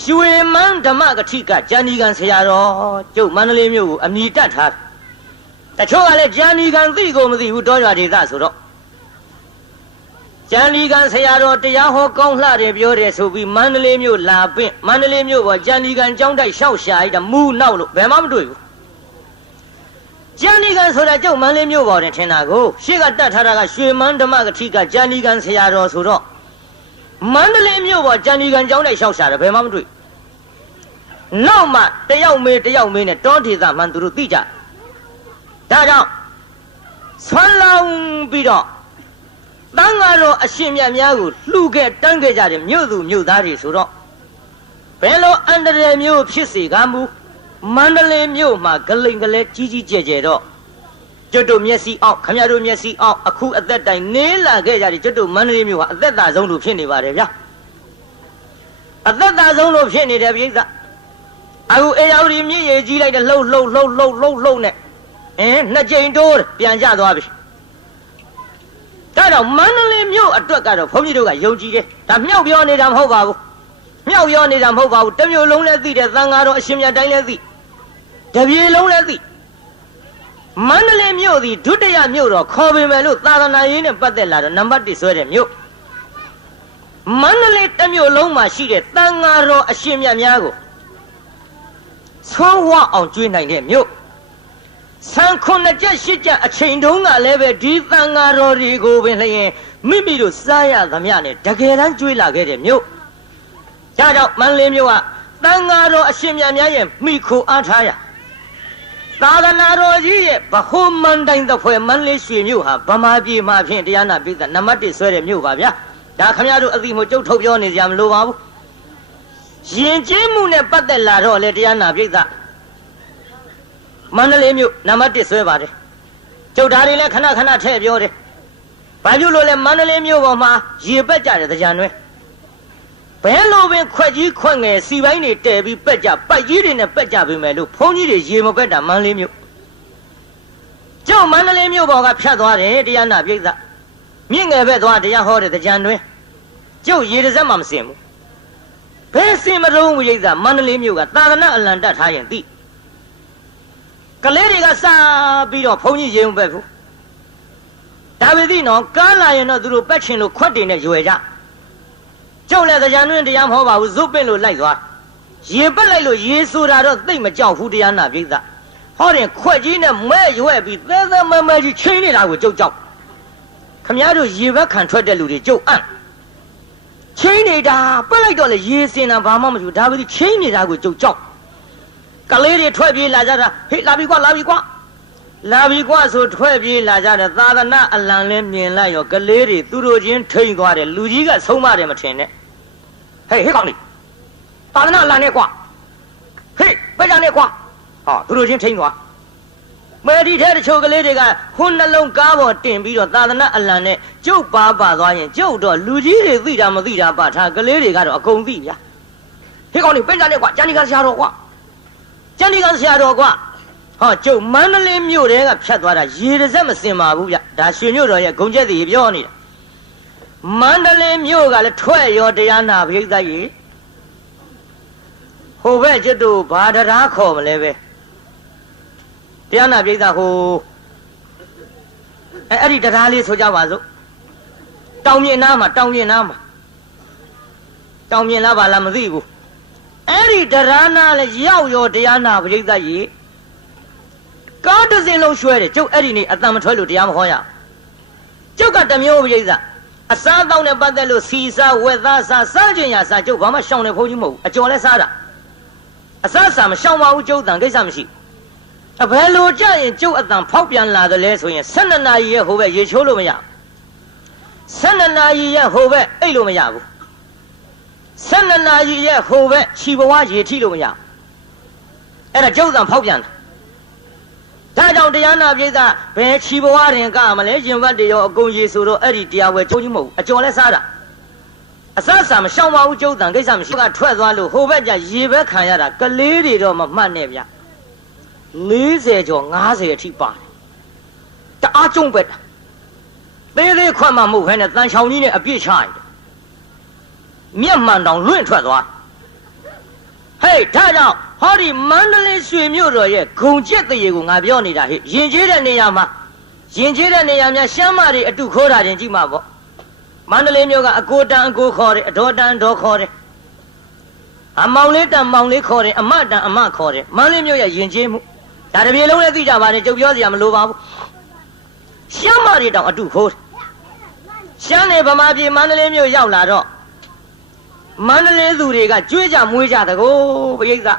ရွှေမန်းဓမ္မကတိကကျန်ဒီကံဆရာတော်ကျုပ်မန္တလေးမြို့ကိုအမိတတ်ထားတချို့ကလည်းကျန်ဒီကံသိကိုမသိဘူးတောရွာဒေသဆိုတော့ကျန်ဒီကံဆရာတော်တရားဟောကောင်းလှတယ်ပြောတယ်ဆိုပြီးမန္တလေးမြို့လာပင့်မန္တလေးမြို့ပေါ်ကျန်ဒီကံကျောင်းတိုက်လျှောက်ရှာရတာမူနောက်လို့ဘယ်မှမတွေ့ဘူးကျန်ဒီကံဆိုတာကျုပ်မန္တလေးမြို့ပေါ်တင်ထင်တာကိုရှေ့ကတတ်ထားတာကရွှေမန်းဓမ္မကတိကကျန်ဒီကံဆရာတော်ဆိုတော့မန္တလေးမြို့ပေါ်ကျန်ဒီကံကျောင်းတိုက်လျှောက်ရှာတယ်ဘယ်မှမတွေ့နောက်မှတယောက်မေးနဲ့တောဒေသမှန်သူတို့သိကြဒါကြောင့်ဆွမ်းလောင်းပြီးတော့တန်ဃာတော်အရှင်မြတ်များကိုလှူခဲ့တန်းခဲ့ကြတဲ့မြို့သူမြို့သားတွေဆိုတော့ဘယ်လိုအန္တရာယ်မျိုးဖြစ်စေကမူမန္တလေးမြို့မှာဂလိန်ကလေးကြီးကြီးကျယ်ကျယ်တော့ကျွတ်တို့မျက်စိအောင်ခမရတို့မျက်စိအောင်အခုအသက်တိုင်နေလာခဲ့ကြတယ်ကျွတ်တို့မန္တလေးမြို့ဟာအသက်သာဆုံးလို့ဖြစ်နေပါတယ်ဗျာအသက်သာဆုံးလို့ဖြစ်နေတယ်ပြိဿအခုအေယာဝတီမြင့်ရည်ကြီးလိုက်တဲ့လှုပ်နဲ့နှစ်ကြိမ်တိုးပြန်ကျသွားပြီဒါတော့မန္တလေးမြို့အတွက်ကတော့ဘုန်းကြီးတို့ကယုံကြည်တယ်ဒါမြောက်ပြောနေတာမဟုတ်ပါဘူးတမျိုးလုံးလည်းသိတယ်သံဃာတော်အရှင်မြတ်တိုင်းလည်းသိတပြေလုံးလည်းသိမန္တလေးမြို့သည်ဒုတိယမြို့တော်ခေါ်ပေမဲ့လို့သာသနာရေးနဲ့ပတ်သက်လာတော့နံပါတ်1ဆွဲတဲ့မြို့မန္တလေးတစ်မြို့လုံးမှာရှိတဲ့သံဃာတော်အရှင်မြတ်များကိုဆွမ်းဝအောင်ကျွေးနိုင်တဲ့မြို့ဆံ9ချက်8ချက်အချိန်တုန်းကလည်းပဲဒီသံဃာတော်တွေကိုပင်လျင်မိမိတို့စားရသမျှနဲ့တကယ်တမ်းကျွေးလာခဲ့တဲ့မြို့ဒါကြောင့်မန္တလေးမြို့ကသံဃာတော်အရှင်မြတ်များရဲ့မိခိုအားထားရသာသနာတော်ကြီးရဲ့ဗဟိုမန္တိုင်သဖွယ်မန္တလေးရွှေမြို့ဟာဗမာပြည်မှာဖြင့်တရားနာပိဿနံပါတ်1ဆွဲတဲ့မြို့ပါဗျာဒါခမရတို့အသိမို့ကျုပ်ထုတ်ပြောနေကြမလို့ပါဘူးယဉ်ကျေးမှုနဲ့ပတ်သက်လာတော့လေတရားနာပိဿမန္တလေးမြို့နံပါတ်1ဆွဲပါတယ်ကျုပ်ဓာတ်တွေလည်းခဏထည့်ပြောတယ်ဘာဖြစ်လို့လဲမန္တလေးမြို့ပေါ်မှာရေပက်ကြတယ်တရားနွဲဘယ်လိုပင်ခွက်ကြီးခွက်ငယ်စီပိုင်းတွေတဲပြီးပက်ကြပိုက်ကြီးတွေနဲ့ပက်ကြပြီမဲ့လို့ဘုန်းကြီးတွေရေမပက်တာမန္တလေးမြို့ ကျောင်းမန္တလေးမြို့ပေါ်ကဖြတ်သွားတယ်တရားနာပြိဿမြင့်ငယ်ဘက်သွားတရားဟောတဲ့ကြံတွင်ကျုပ်ရေတစက်မှမစင်ဘူးဘယ်စင်မတုံးပြိဿမန္တလေးမြို့ကသာသနာအလံတက်ထားရင်သိကလေးတွေကစပြီးတော့ဘုန်းကြီးရေုံပဲဘူးဒါပေသည်နော်ကားလာရင်တော့သူတို့ပတ်ချင်လို့ခွက်တင်နဲ့ရွယ်ကြကျုပ်လည်းကြံတွင်တရားမဟောပါဘူးဇုတ်ပင့်လို့လိုက်သွားရေပက်လိုက်လို့ရေဆိုတာတော့သိမ့်မကြောက်ဘူးတရားနာပြိဿဟောတယ်ခွက်ကြီးနဲ့မဲရွက်ပြီးသဲသဲမဲမဲကြီးချင်းနေတာကိုကျုပ်ကြောက်ခမည်းတော်ရေဘက်ခံထွက်တဲ့လူတွေကျုပ်အံ့ချင်းနေတာပက်လိုက်တော့လေရေစင်တာဘာမှမဖြစ်ဒါပေမဲ့ချင်းနေတာကိုကျုပ်ကြောက်ကလေးတွေထွက်ပြေးလာကြတာဟေ့လာပြီကွာလာပြီကွာလာပြီကွာဆိုထွက်ပြေးလာကြတယ်သာသနာအလံလဲမြင်လိုက်ရောကလေးတွေသူတို့ချင်းထိန်သွားတယ်လူကြီးကဆုံးမတယ်မထင်နဲ့ဟေ့ကောင်လေးသာသနာအလံနဲ့ကွာဟေ့ပဲကြနဲ့ကွာဟောသူတို့ချင်းထိန်သွားမဲဒီထဲတချို့ကလေးတွေကဟွန်းနှလုံးကားပေါ်တင်ပြီးတော့သာသနာအလံနဲ့ကျုပ်ပါသွားရင်ကျုပ်တော့လူကြီးတွေသိတာမသိတာပါထားကလေးတွေကတော့အကုန်သိဗျာဟေ့ကောင်လေးပဲကြနဲ့ကွာကျန်ဒီကဆရာတော်ကွာကျန်ဒီကဆရာတော်ကွာဟောကျုပ်မန္တလေးမြို့တဲကဖြတ်သွားတာရေတစက်မစင်ပါဘူးဗျဒါရွှေမြို့တော်ရဲ့ဂုံကျက်တွေပြောနေတာမန္တလေးမြို့ကလည်းထွက်ရောတရားနာပရိသတ်ကြီးဟိုဘက်ကျွတ်တို့ဘာတရားခေါ်မလဲပဲတရားနာပရိသတ်ဟိုအဲ့ဒီတရားလေးဆိုကြပါစို့တောင်မြင့်နားမှာတောင်မြင့်လားပါလားမသိဘူးအဲ့ဒီတရားနာလည်းရောက်ရောတရားနာပရိသတ်ကြီးကားတစ်စင်းလုံးရွှဲတယ်ကျုပ်အဲ့ဒီနေ့အတန်မထွက်လို့တရားမဟောရကျုပ်ကတမျိုးပရိသတ်အစားတောင်းနဲ့ပတ်သက်လို့စီစားဝက်သားစားခြင်းရစားကျုပ်ဘာမှရှောင်နေဖို့ကြီးမဟုတ်ဘူးအကျော်လဲစားတာအစားစားမရှောင်ပါဘူးကျုပ်တန်ကိစ္စမရှိအဘယ်လိုကြရင်ကျုပ်အတန်ဖောက်ပြန်လာတယ်လဲဆိုရင်12နာရီရဲ့ဟိုဘက်ရေချိုးလို့မရ12နာရီရဲ့ဟိုဘက်အိတ်လို့မရဘူး12နာရီရဲ့ဟိုဘက်ခြီဘဝရေထိလို့မရအဲ့ဒါကျုပ်တန်ဖောက်ပြန်တာဒါကြောင့်တရားနာပိဿဘယ်ခြီဘဝရင်ကမလဲရင်ဘတ်တွေရောအကုန်ရေဆိုတော့အဲ့ဒီတရားဝဲကျုံကြီးမဟုတ်အကျော်လဲစားတာအစအစမရှောင်ပါဘူးကျုပ်တန်ကိစ္စမရှိကထွက်သွားလို့ဟိုဘက်ကျရေဘက်ခံရတာကလေးတွေတော့မမှတ်နဲ့ဗျ40ကျော်50အထိပါတယ်တအားကျုံပဲတာသေးသေးခွတ်မှမဟုတ်ဘဲနဲ့တန်ချောင်ကြီးနဲ့အပြည့်ချရတယ်မျက်မှန်တောင်လွင့်ထွက်သွားဟေးဒါကြောင့်ဟောဒီမန္တလေးရွှေမြို့တော်ရဲ့ဂုံကျက်တရေကိုငါပြောနေတာဟဲ့ယဉ်ကျေးတဲ့နေရာမှာယဉ်ကျေးတဲ့နေရာများရှမ်းမတွေအတုခိုးတာတင်ကြည့်မှာပေါ့မန္တလေးမြို့ကအကိုတန်အကိုခေါ်တယ်အတော်တန်အတော်ခေါ်တယ်အမောင်လေးတန်မောင်လေးခေါ်တယ်အမတန်အမခေါ်တယ်မန္တလေးမြို့ရဲ့ယဉ်ကျေးမှုဒါတပြေလုံးလည်းသိကြပါနဲ့ကြုတ်ပြောစရာမလိုပါဘူးရှမ်းမတွေတောင်အတုခိုးတယ်ရှမ်းနေဗမာပြည်မန္တလေးမြို့ရောက်လာတော့မန္တလေးသူတွေကကြွေးကြမွေးကြတကောပရိသတ်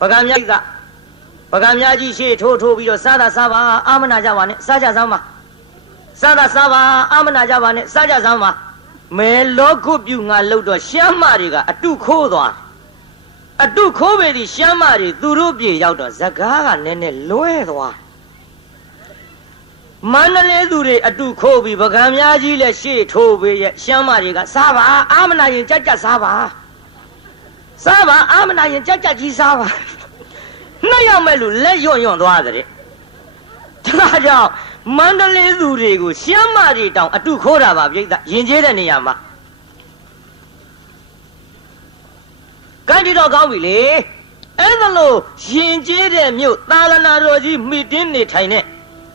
ပကံများကြီးရှေ့ထိုးပြီးတော့စားတာစားပါအာမနာကြပါနဲ့စားကြစမ်းပါစားတာစားပါအာမနာကြပါနဲ့စားကြစမ်းပါမဲလောကုပြုငါလို့တော့ရှမ်းမတွေကအတုခိုးသွားအတုခိုးပေသည်ရှမ်းမတွေသူတို့ပြေရောက်တော့ဇကားကနည်းနည်းလွဲသွားမန္တလေးသူတွေအတုခိုးပြီးပကံများကြီးလည်းရှေ့ထိုးပြီးရဲ့ရှမ်းမတွေကစားပါအာမနာရင်ကြက်ကြက်စားပါအာမနာရင်ကြက်ကြက်ကြီးစားပါနှစ်ယောက်မဲ့လူလက်ရွံ့သွားတယ်ဒါကြောင့်မန္တလေးသူတွေကိုရှမ်းမတွေတောင်အတုခိုးတာပါပြိဿယဉ်ကျေးတဲ့နေရာမှာကံဒီတော့ကောင်းပြီလေအဲ့ဒါလို့ယဉ်ကျေးတဲ့မြို့သာသနာတော်ကြီးမိတင်းနေထိုင်တဲ့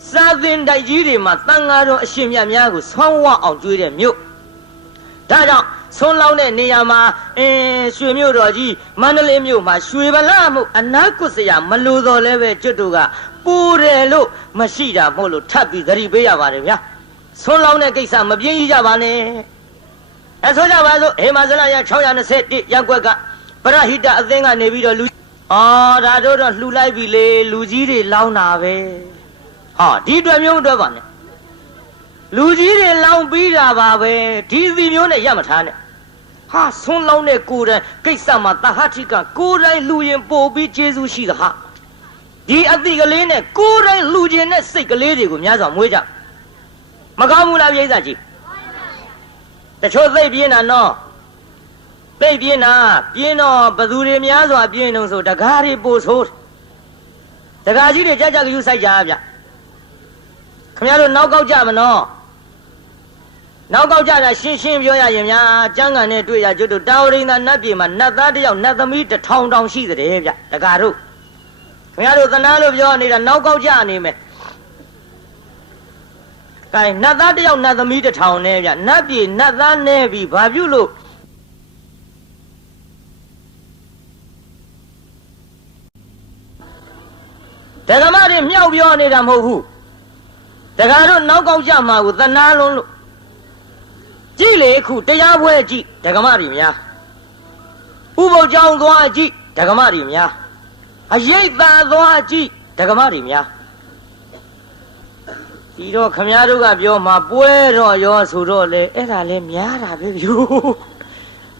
စာသင်တိုက်ကြီးတွေမှာတန်ဃာတော်အရှင်မြတ်များကိုဆောင်းဝအောင်ကျွေးတဲ့မြို့ဒါကြောင့်ဆုံးလောင်းတဲ့နေရာမှာရွှေမြို့တော်ကြီးမန္တလေးမြို့မှာရွှေဗလာမှုအနာကုစရာမလိုတော့လဲပဲကျွတ်တို့ကပူတယ်လို့မရှိတာမို့လို့ထပ်ပြီးသတိပေးရပါတယ်ဗျာဆုံးလောင်းတဲ့ကိစ္စမပြင်းကြီးကြပါနဲ့ဆိုကြပါစို့ဟေမာဇလရ621ရပ်ကွက်ကပရဟိတအသင်းကနေပြီးတော့လူဒါတို့တော့လှူလိုက်ပြီလေလူကြီးတွေလောင်းတာပဲဟာဒီအတွက်မျိုးအတွက်ပါနဲ့လူကြီးတွေလောင်းပြီးတာပါပဲဒီစီမျိုးနဲ့ရမထားနဲ့ဟာဆုံးလောင်းတဲ့ကိုယ်တိုင်ကိစ္စမှာတဟတိကကိုယ်တိုင်လူရင်ပို့ပြီးကျေးဇူးရှိသဟာဒီအတိကလေးနဲ့ကိုယ်တိုင်လူချင်းနဲ့စိတ်ကလေးတွေကိုများစွာမွေးကြမကောင်းဘူးလားပြိဿကြီးတချို့သိပြင်းတာနော်သိပြင်းတော့ဘသူတွေများစွာပြင်းတော့ဆိုတကားတွေပို့ဆိုးတကားကြီးတွေကြကြကယူဆိုင်ကြဗျ ခင်ဗျားတို့နောက်ကောက်ကြမနော်နောက်ကောက်ကြတာရှင်းရှင်းပြောရရင်များကျမ်းဂန်နဲ့တွေ့ရကျွတ်တို့တာဝရိန္ဒနတ်ပြည်မှာနတ်သားတစ်ယောက်နတ်သမီး1000တောင်ရှိတဲ့ဗျတကားတို့ခင်ဗျားတို့သနာလို့ပြောနေတာနောက်ကောက်ကြနေမယ်ကဲနတ်သားတစ်ယောက်နတ်သမီး1000နဲ့ဗျနတ်ပြည်နတ်သားနဲ့ပြီဘာပြုလို့ဒကမတွေမြောက်ပြောနေတာမဟုတ်ဘူးဒကာတို့နောက်ကောက်ကြမှာကိုသနာလုံးလို့ကြည့်လေခုတရားပွဲကြည့်ဒကမတွေများဥပုပ်ကြောင်းသွားကြည့်ဒကမတွေများအရေးသာသွားကြည့်ဒကမတွေများဒီတော့ခမည်းတော်ကပြောမှာပွဲတော့ရောဆိုတော့လေအဲ့ဒါလဲများတာပဲယူ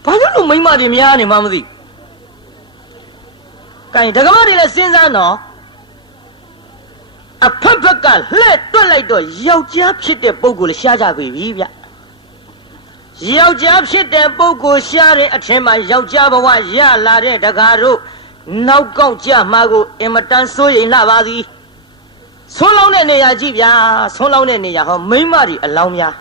ဘာလို့မိမတွေများနေမှမသိကဲဒကမတွေလည်းစဉ်းစားနော်အဖက်ဖက်ကလှည့်တွက်လိုက်တော့ယောက်ျားဖြစ်တဲ့ပုဂ္ဂိုလ်ရှားကြပြီဗျယောက်ျားဖြစ်တဲ့ပုဂ္ဂိုလ်ရှားတဲ့အထင်မှာယောက်ျားဘဝရလာတဲ့တကားတို့နောက်ကောက်ကြမှာကိုအင်မတန်စိုးရိမ်လာပါသည်ဆွန်းလောင်းတဲ့နေရာကြည့်ဗျာဆွန်းလောင်းတဲ့နေရာဟောမိန်းမတွေအလောင်းများ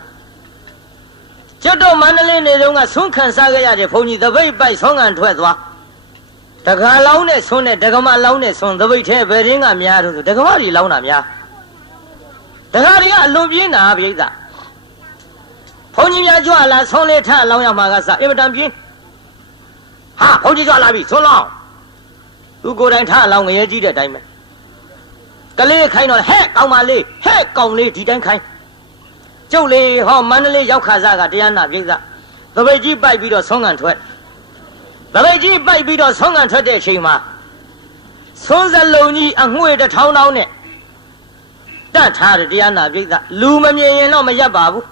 ကျွတ်တော့မန္တလေးနေတုန်းကဆွန်းခံစားခဲ့ရတဲ့ဘုန်းကြီးသပိတ်ပိုက်ဆွန်းခံထွက်သွားတကားလောင်းနဲ့ဆွန်းနဲ့ဒကမလောင်းနဲ့ဆွန်းသပိတ်ထဲဘယ်ရင်းကများတော့ဒကမတွေလောင်းတာများဒကာတွေကအလွန်ပြင်းတာပြိဿဘုန်းကြီးများကြွလာဆွန်းလေးထလောင်းရမှာကစအင်မတန်ပြင်းဟာဘုန်းကြီးကြွလာပြီဆွန်းလောင်းသူကိုယ်တိုင်ထလောင်းငရဲကြီးတဲ့အတိုင်းပဲကလေးခိုင်းတော့ဟဲ့ကောင်းပါလေဟဲ့ကောင်းလေးဒီတိုင်းခိုင်းကျုပ်လေးဟောမန္တလေးရောက်ခါစားကတရားနာပြိဿသပိတ်ကြီးပိုက်ပြီးတော့ဆွန်းခံထွက်သပိတ်ကြီးပိုက်ပြီးတော့ဆွန်းခံထွက်တဲ့အချိန်မှာဆွန်းစလုံးကြီးအငွေ1000တောင်းနဲ့တတ်ထားတဲ့တရားနာပြိဿလူမမြင်ရင်တော့မရပ်ပါဘူး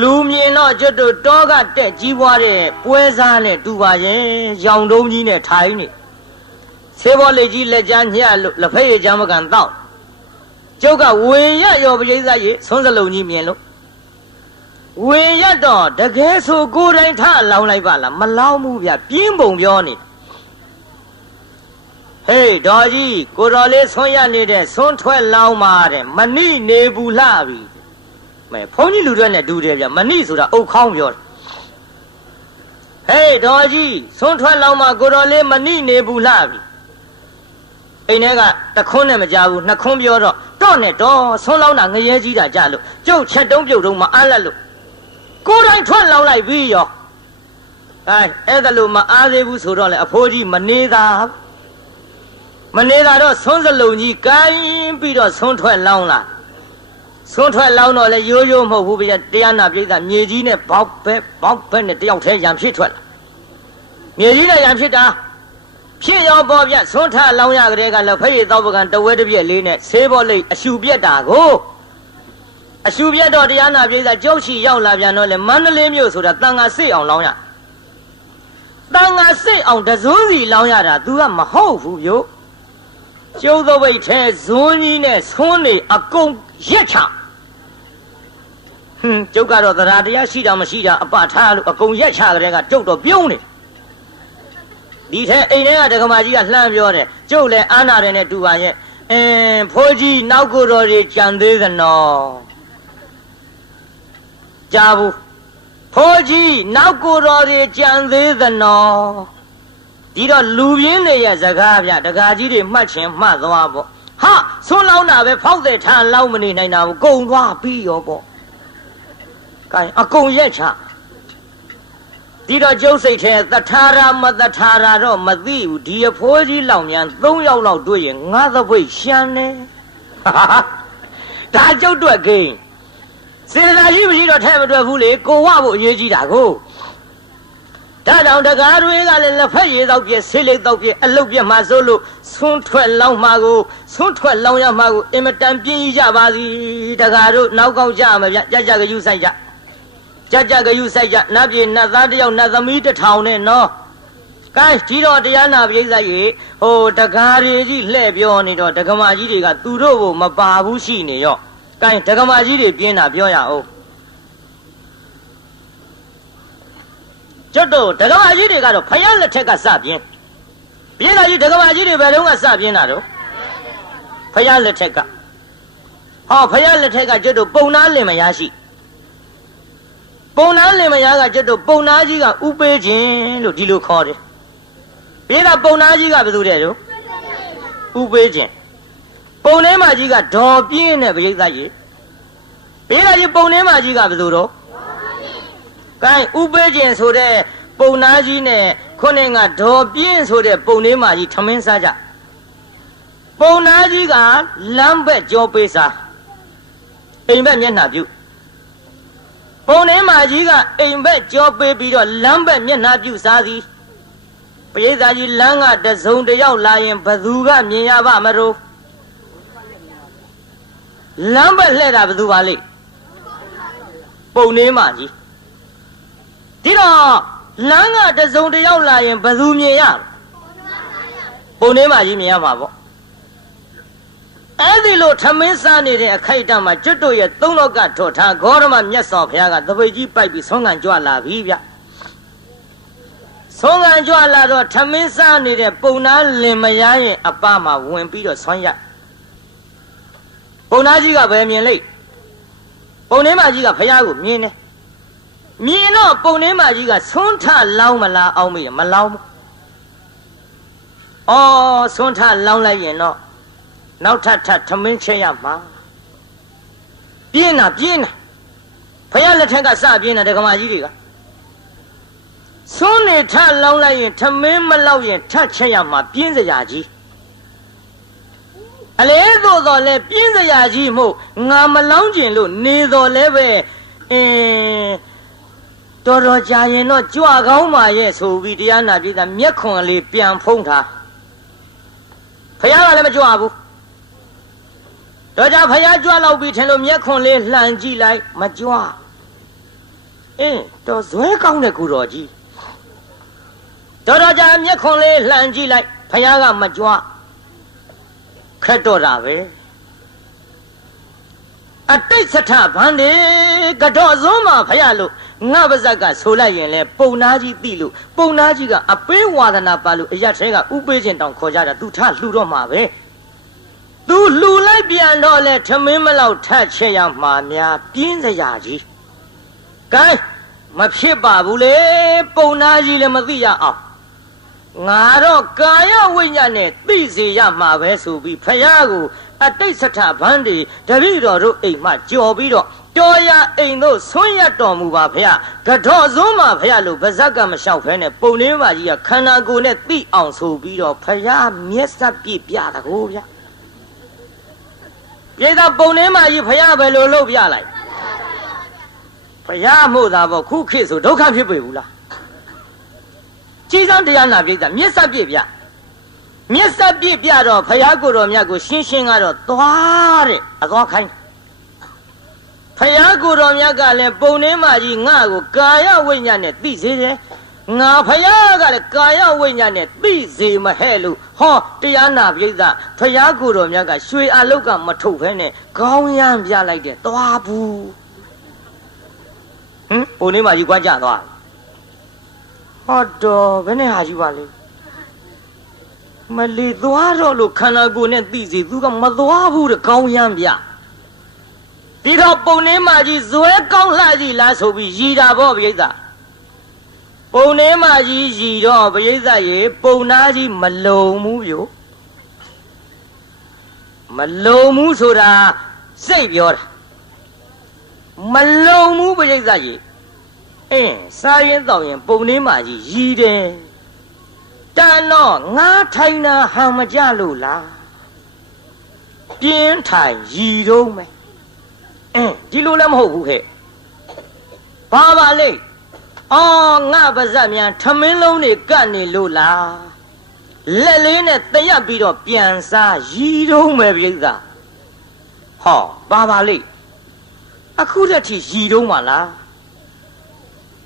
လူမြင်တော့ကျွတ်တို့တောကတက်ကြီးပွားတဲ့ပွဲစားနဲ့တူပါရဲ့ရောင်တုံးကြီးနဲ့ထိုင်းနေဆေးဘောလေးကြီးလက်ချမ်းညှလို့လက်ဖက်ရည်ချမ်းမကန်တောက်ကျုပ်ကဝင်ရရောပရိသတ်ရေဆွန်းစလုံးကြီးမြင်လို့ဝင်ရတော့တကယ်ဆိုကိုယ်တိုင်ထလောင်းလိုက်ပါလားမလောင်းဘူးဗျပြင်းပုံပြောနေဟေးတော်ကြီးကိုတော်လေးဆွန်းရနေတဲ့ဆွန်းထွက်လောင်းပါတဲ့မနိနေဘူးလှပြီမဲဘုန်းကြီးလူတွေနဲ့တူတယ်ဗျမနိဆိုတာအုတ်ခေါင်းပြောတယ်ဟေးတော်ကြီးဆွန်းထွက်လောင်းပါကိုတော်လေးမနိနေဘူးလှပြီအိမ်ထဲကတခွန်းနဲ့မကြဘူးနှစ်ခွန်းပြောတော့နဲ့တော့ဆွန်းလောင်းတာငရဲကြီးတာကြလို့ကျုပ်ချက်တုံးပြုတ်တုံးမအားလက်လို့ကိုယ်တိုင်ထွက်လောင်းလိုက်ပြီးရောအဲ့ဒါလို့မအားသေးဘူးဆိုတော့လေအဖိုးကြီးမနေတာတော့ဆွန်းစလုံးကြီးကိုင်းပြီးတော့ဆွန်းထွက်လောင်းလာဆွန်းထွက်လောင်းတော့လေရိုးရိုးမဟုတ်ဘူးဗျတရားနာပြိဿမြေကြီးနဲ့ဘောက်ဘက်နဲ့တယောက်တည်းရံဖြစ်ထွက်လာမြေကြီးနဲ့ရံဖြစ်တာဖြစ်ရောပေါ်ပြဆွန်းထလောင်းရကလေးကလည်းဖရိသောပကံတဝဲတစ်ပြက်လေးနဲ့ဆေးဘောလိတ်အရှူပြက်တာကိုအရှူပြက်တော့တရားနာပြိဿကျုပ်ချီရောက်လာပြန်တော့လေမန္တလေးမြို့ဆိုတာတန်ခါစိတ်အောင်လောင်းရတန်ခါစိတ်အောင်တဇွန်းစီလောင်းရတာ तू ကမဟုတ်ဘူးဗျကျုပ်သပိတ်ထဲဇွန်းကြီးနဲ့ဆွန်းနေအကုန်ရက်ချကျုပ်ကတော့တရားတရားရှိတာမရှိတာအပထားလို့အကုန်ရက်ချကြတဲ့ကကျုပ်တော့ပြုံးနေဒီထဲအိမ်ထဲကဒကမာကြီးကလှမ်းပြောတယ်ကျုပ်လည်းအာနာတယ်နဲ့တူပါရဲ့ဖိုးကြီးနောက်ကိုတော်တွေကြံသေးသနော်ကြားဘူးဖိုးကြီးနောက်ကိုတော်တွေကြံသေးသနော်ဒီတော့လူပြင်းတွေရဲ့စကားဗျဒကာကြီးတွေမှတ်ချင်မှတ်သွားပေါ့ဟာဆွန်းလောင်းတာပဲဖောက်တဲ့ထားလောင်းမနေနိုင်တာဘူးကုံသွားပြီးရောပေါ့ကဲအကုန်ရက်ချဒီတော့ကျုပ်စိတ်ထဲသထာရမသထာရတော့မသိဘူးဒီအဖိုးကြီးလောင်မြန်3ယောက်လောက်တွေ့ရင်ငါသပိတ်ရှမ်းနေဒါကျုပ်တွေ့ကိန်းစေတနာရှိမရှိတော့ထဲမတွေ့ဘူးလေကိုဝဖို့အရေးကြီးတာကိုဒါကြောင့်တကားတွေကလည်းလက်ဖက်ရည်တော့ပြည့်ဆေးလိတ်တော့ပြည့်အလုတ်ပြည့်မှဆိုလို့ဆွန်းထွက်လောင်းမှာကိုဆွန်းထွက်လောင်းရမှာကိုအင်မတန်ပြင်းကြီးကြပါစီတကားတို့နောက်ကောက်ကြမှာဗျကြကယူဆိုင်ကြကြကယူဆိုင်ကြနတ်ပြည်နတ်သားတယောက်နတ်သမီး1000နဲ့နော်ကဲကြီးတော်တရားနာပြိဿရေဟိုတကားတွေကြီးလှဲ့ပြောနေတော့ဒကမာကြီးတွေကသူတို့ကိုမပါဘူးရှိနေရောကဲဒကမာကြီးတွေပြင်းတာပြောရအောင်ကျွတ်တို့ဒကမာကြီးတွေကတော့ဖယားလက်ထက်ကစပြင်းတာကြီးဒကမာကြီးတွေဘယ်တော့ကစပြင်းတာတော့ဖယားလက်ထက်က ဟောဖယားလက်ထက်ကကျွတ်တို့ပုံနာလင်မယားရှိပုံနာလင်မယားကကျွတ်တို့ပုံနာကြီးကဥပေးခြင်းလို့ဒီလိုခေါ်တယ်ပြီးတော့ပုံနာကြီးကဘယ်သူတဲ့တို့ဥပေးခြင်းပုံထဲမှာကြီးကဒေါ်ပြင်းတဲ့ပရိသတ်ကြီးပြီးတော့ဒီပုံထဲမှာကြီးကဘယ်သူတော့ကဲဥပေးခြင်းဆိုတဲ့ပုံနာကြီးနဲ့ခုနကဒေါ်ပြင်းဆိုတဲ့ပုံထဲမှာကြီးထမင်းစားကြပုံနာကြီးကလမ်းဘက်ကြောပေးစားအိမ်ဘက်မျက်နှာပြုပုံထဲမှာကြီးကအိမ်ဘက်ကြောပေးပြီးတော့လမ်းဘက်မျက်နှာပြုစားသည်ပရိသတ်ကြီးလမ်းကတစုံတယောက်လာရင်ဘသူကမြင်ရပါမလို့လမ်းဘက်လှဲ့တာဘသူပါလိမ့်ပုံထဲမှာကြီးဒီတော့လမ်းကတစုံတယောက်လာရင်ဘသူမြင်ရပုံထဲမှာကြီးမြင်ရမှာပေါ့အဲ့ဒီလိုထမင်းစားနေတဲ့အခိုက်အတန့်မှာကျွတ်တို့ရဲ့သုံးလောကထော်ထားဂေါရမမြတ်စွာဘုရားကတပိတ်ကြီးပိုက်ပြီးဆုံးခံကြွလာပြီဗျဆုံးခံကြွလာတော့ထမင်းစားနေတဲ့ပုံနာလင်မယားရင်အပမှာဝင်ပြီးတော့ဆွမ်းရပုံနာကြီးကဘယ်မြင်လိမ့်ပုံထဲမှာကြီးကဘုရားကိုမြင်တယ်မြင်တော့ပုံထဲမှာကြီးကဆွန်းထလောင်းမလားအောင်မေးမလောင်းဘူးအော်ဆွန်းထလောင်းလိုက်ရင်တော့နောက်ထပ်ထမင်းချက်ရမှာပြင်းတာဖယားလက်ထက်ကစပြင်းတာဒကမာကြီးတွေကဆွန်းနေထလောင်းလိုက်ရင်ထမင်းမလောက်ရင်ထချက်ရမှာပြင်းစရာကြီးအလေသို့တော်လဲပြင်းစရာကြီးမို့ငါမလောင်းကျင်လို့နေတော်လဲပဲတော်တော်ကြာရင်တော့ကြွကောင်းပါရဲ့ဆိုပြီးတရားနာပြည်သားမျက်ခွန်လေးပြန်ဖုံးထားဖယားကလည်းမကြွဘူးတော့ကြဖယားကြွလောက်ပြီးထင်လို့မျက်ခွန်လေးလှန်ကြည့်လိုက်မကြွတော်ဇွဲကောင်းတဲ့ကူတော်ကြီးတော်ကြမျက်ခွန်လေးလှန်ကြည့်လိုက်ဖယားကမကြွခက်တော့တာပဲအတိတ်စထဗန္ဒီကတော့စုံးမှာဖယားလို့ငါပါဇက်ကဆိုလိုက်ရင်လဲပုံနာကြီးသိလို့ပုံနာကြီးကအပေးဝါဒနာပါလို့အရက်ထဲကဥပေးခြင်းတောင်ခေါ်ကြတာသူထလှူတော့မှာပဲသူလှူလိုက်ပြန်တော့လဲထမင်းမလောက်ထတ်ချက်ရမှာများပြင်းစရာကြီးကဲမဖြစ်ပါဘူးလေပုံနာကြီးလည်းမသိရအောင်ငါတော့ကာယဝိညာဉ်နဲ့သိစေရမှာပဲဆိုပြီးဖယားကိုအတိတ်စထဗန္ဒီတပည့်တော်တို့အိမ်မှကြော်ပြီးတော့တော်ရအိမ်တို့ဆွန့်ရတော်မူပါဖယားကတော့စုံးမှာဖယားလို့ဗဇက်ကမလျှောက်ဖဲနဲ့ပုံလေးမကြီးကခန္ဓာကိုယ်နဲ့သိအောင်ဆိုပြီးတော့ဖယားမျက်စပ်ပြပြတာကိုဗျပြေသာပုံလေးမကြီးဖယားပဲလို့လုပ်ပြလိုက်ဖယားမို့သာပေါ့ခုခေတ်ဆိုဒုက္ခဖြစ်ပေဘူးလားကြီးစံတရားနာပြေသာမျက်စပ်ပြပြမျက်စပ်ပြပြတော့ဖယားကိုယ်တော်မြတ်ကိုရှင်းရှင်းကတော့သွားတဲ့အသွားခိုင်းဖယားကိုယ်တော်မြတ်ကလည်းပုံနှင်းမကြီးငါ့ကိုကာယဝိညာဉ်နဲ့သိစေတယ်ငါဖယားကလည်းကာယဝိညာဉ်နဲ့သိစေမဟဲ့လို့ဟောတရားနာပိဿဖယားကိုယ်တော်မြတ်ကရွှေအလုတ်ကမထုတ်ဖဲနဲ့ခေါင်းရမ်းပြလိုက်တဲ့သွားဘူးပုံနှင်းမကြီးကွာကြသွားဟောတော်ဘယ်နဲ့ဟာယူပါလဲမလီသွားတော့လို့ခန္ဓာကိုယ်နဲ့သိစေသူကမသွားဘူးတဲ့ခေါင်းရမ်းပြဒီတော့ပုံနှင်းမကြီးဇွဲကောင်းလှကြီးလားဆိုပြီးရည်တာပေါ့ပိဿပုံနှင်းမကြီးရည်တော့ပိဿရေပုံနာကြီးမလုံဘူးပြိုမလုံဘူးဆိုတာစိတ်ပြောတာမလုံဘူးပိဿရေစားရင်တောက်ရင်ပုံနှင်းမကြီးရည်တယ်တန်တော့ငါထိုင်တာဟန်မကြလို့လားပြင်းထိုင်ရည်တော့မယ်ဒီလိုလည်းမဟုတ်ဘူးဟဲ့ဘာပါလဲအော်ငါပါဇက်မြန်ထမင်းလုံးတွေကတ်နေလို့လားလက်လေးနဲ့တရက်ပြီးတော့ပြန်စားရည်တော့မယ်ပြိဿဟောဘာပါလဲအခုတည်းထိရည်တော့မှာလား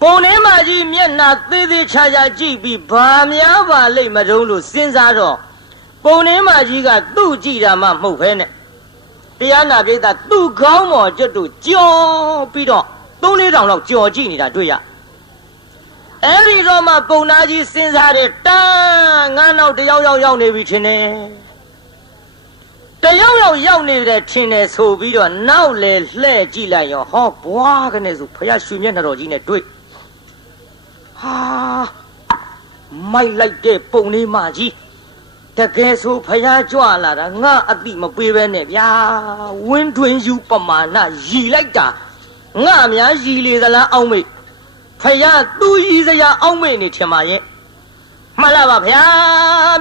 ပုံနှင်းမကြီးမျက်နှာသေးသေးချာချာကြည့်ပြီးဘာများပါလိမ့်မတုံးလို့စဉ်းစားတော့ပုံနှင်းမကြီးကသူ့ကြည့်တာမှမဟုတ်ဖဲနဲ့တရားနာပိဿသူ့ခေါင်းပေါ်ကျွတ်တို့ကြော်ပြီးတော့3-4 တောင်လောက်ကြော်ကြည့်နေတာတွေ့ရအဲ့ဒီတော့မှပုံနာကြီးစဉ်းစားတယ်တန်းငါနောက်တယောက်ရောက်နေပြီထင်တယ် တယောက်ယောက်ရောက်နေတဲ့ထင်တယ်ဆိုပြီးတော့နောက်လေလှဲ့ကြည့်လိုက်ရောဟောဘွားကနေဆိုဖယားရွှေမျက်နှာတော်ကြီးနဲ့တွေ့ဟာမိုက်လိုက်တဲ့ပုံလေးမကြီးတကယ်ဆိုဖယားကြွလာတာငါအတိမပေးပဲနဲ့ဗျာဝင်းတွင်ယူပမာဏရီလိုက်တာငါများရီလေသလားအောင်းမိတ်ဖယားသူ့ရီစရာအောင်းမိတ်နေထင်ပါရဲ့မှန်လားပါဗျာ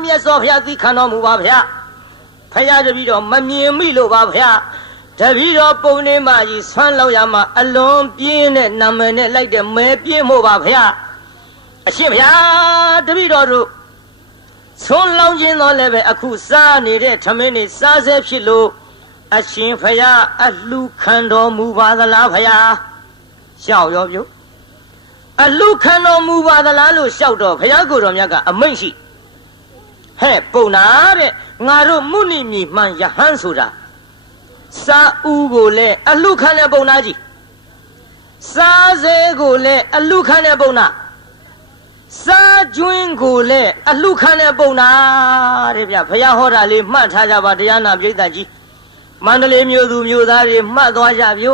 မြတ်စွာဘုရားသိခံတော်မူပါဗျာဖယားတပည့်တော်မမြင်မိလို့ပါဗျာတပည့်တော်ပုံနေမကြီးဆွမ်းလောက်ရမှာအလွန်ပြင်းတဲ့နာမည်နဲ့လိုက်တဲ့မဲပြင်းမို့ပါဗျာအရှင်ဗျာတပည့်တော်တို့ဆွမ်းလောင်းခြင်းတော့လည်းပဲအခုစားနေတဲ့ထမင်းနေစားဆဲဖြစ်လို့အရှင်ဖယားအလှခံတော်မူပါသလားဖယားရှောက်ရောပြုအလှခံတော်မူပါသလားလို့ရှောက်တော့ဖယားကိုယ်တော်မြတ်ကအမိန့်ရှိဟဲ့ပုံနာတဲ့ငါတို့မုနိမြည်မှန်ယဟန်ဆိုတာစာဦးကိုလည်းအလှခံတဲ့ပုံနာကြီးစားစဲကိုလည်းအလှခံတဲ့ပုံနာစားကျွင်းကိုလည်းအလှခံတဲ့ပုံနာတဲ့ဗျဖယားဟောတာလေးမှတ်ထားကြပါတရားနာပိဋကကြီးမန္တလေးမြို့သူမြို့သားတွေမှတ်သွားကြပြု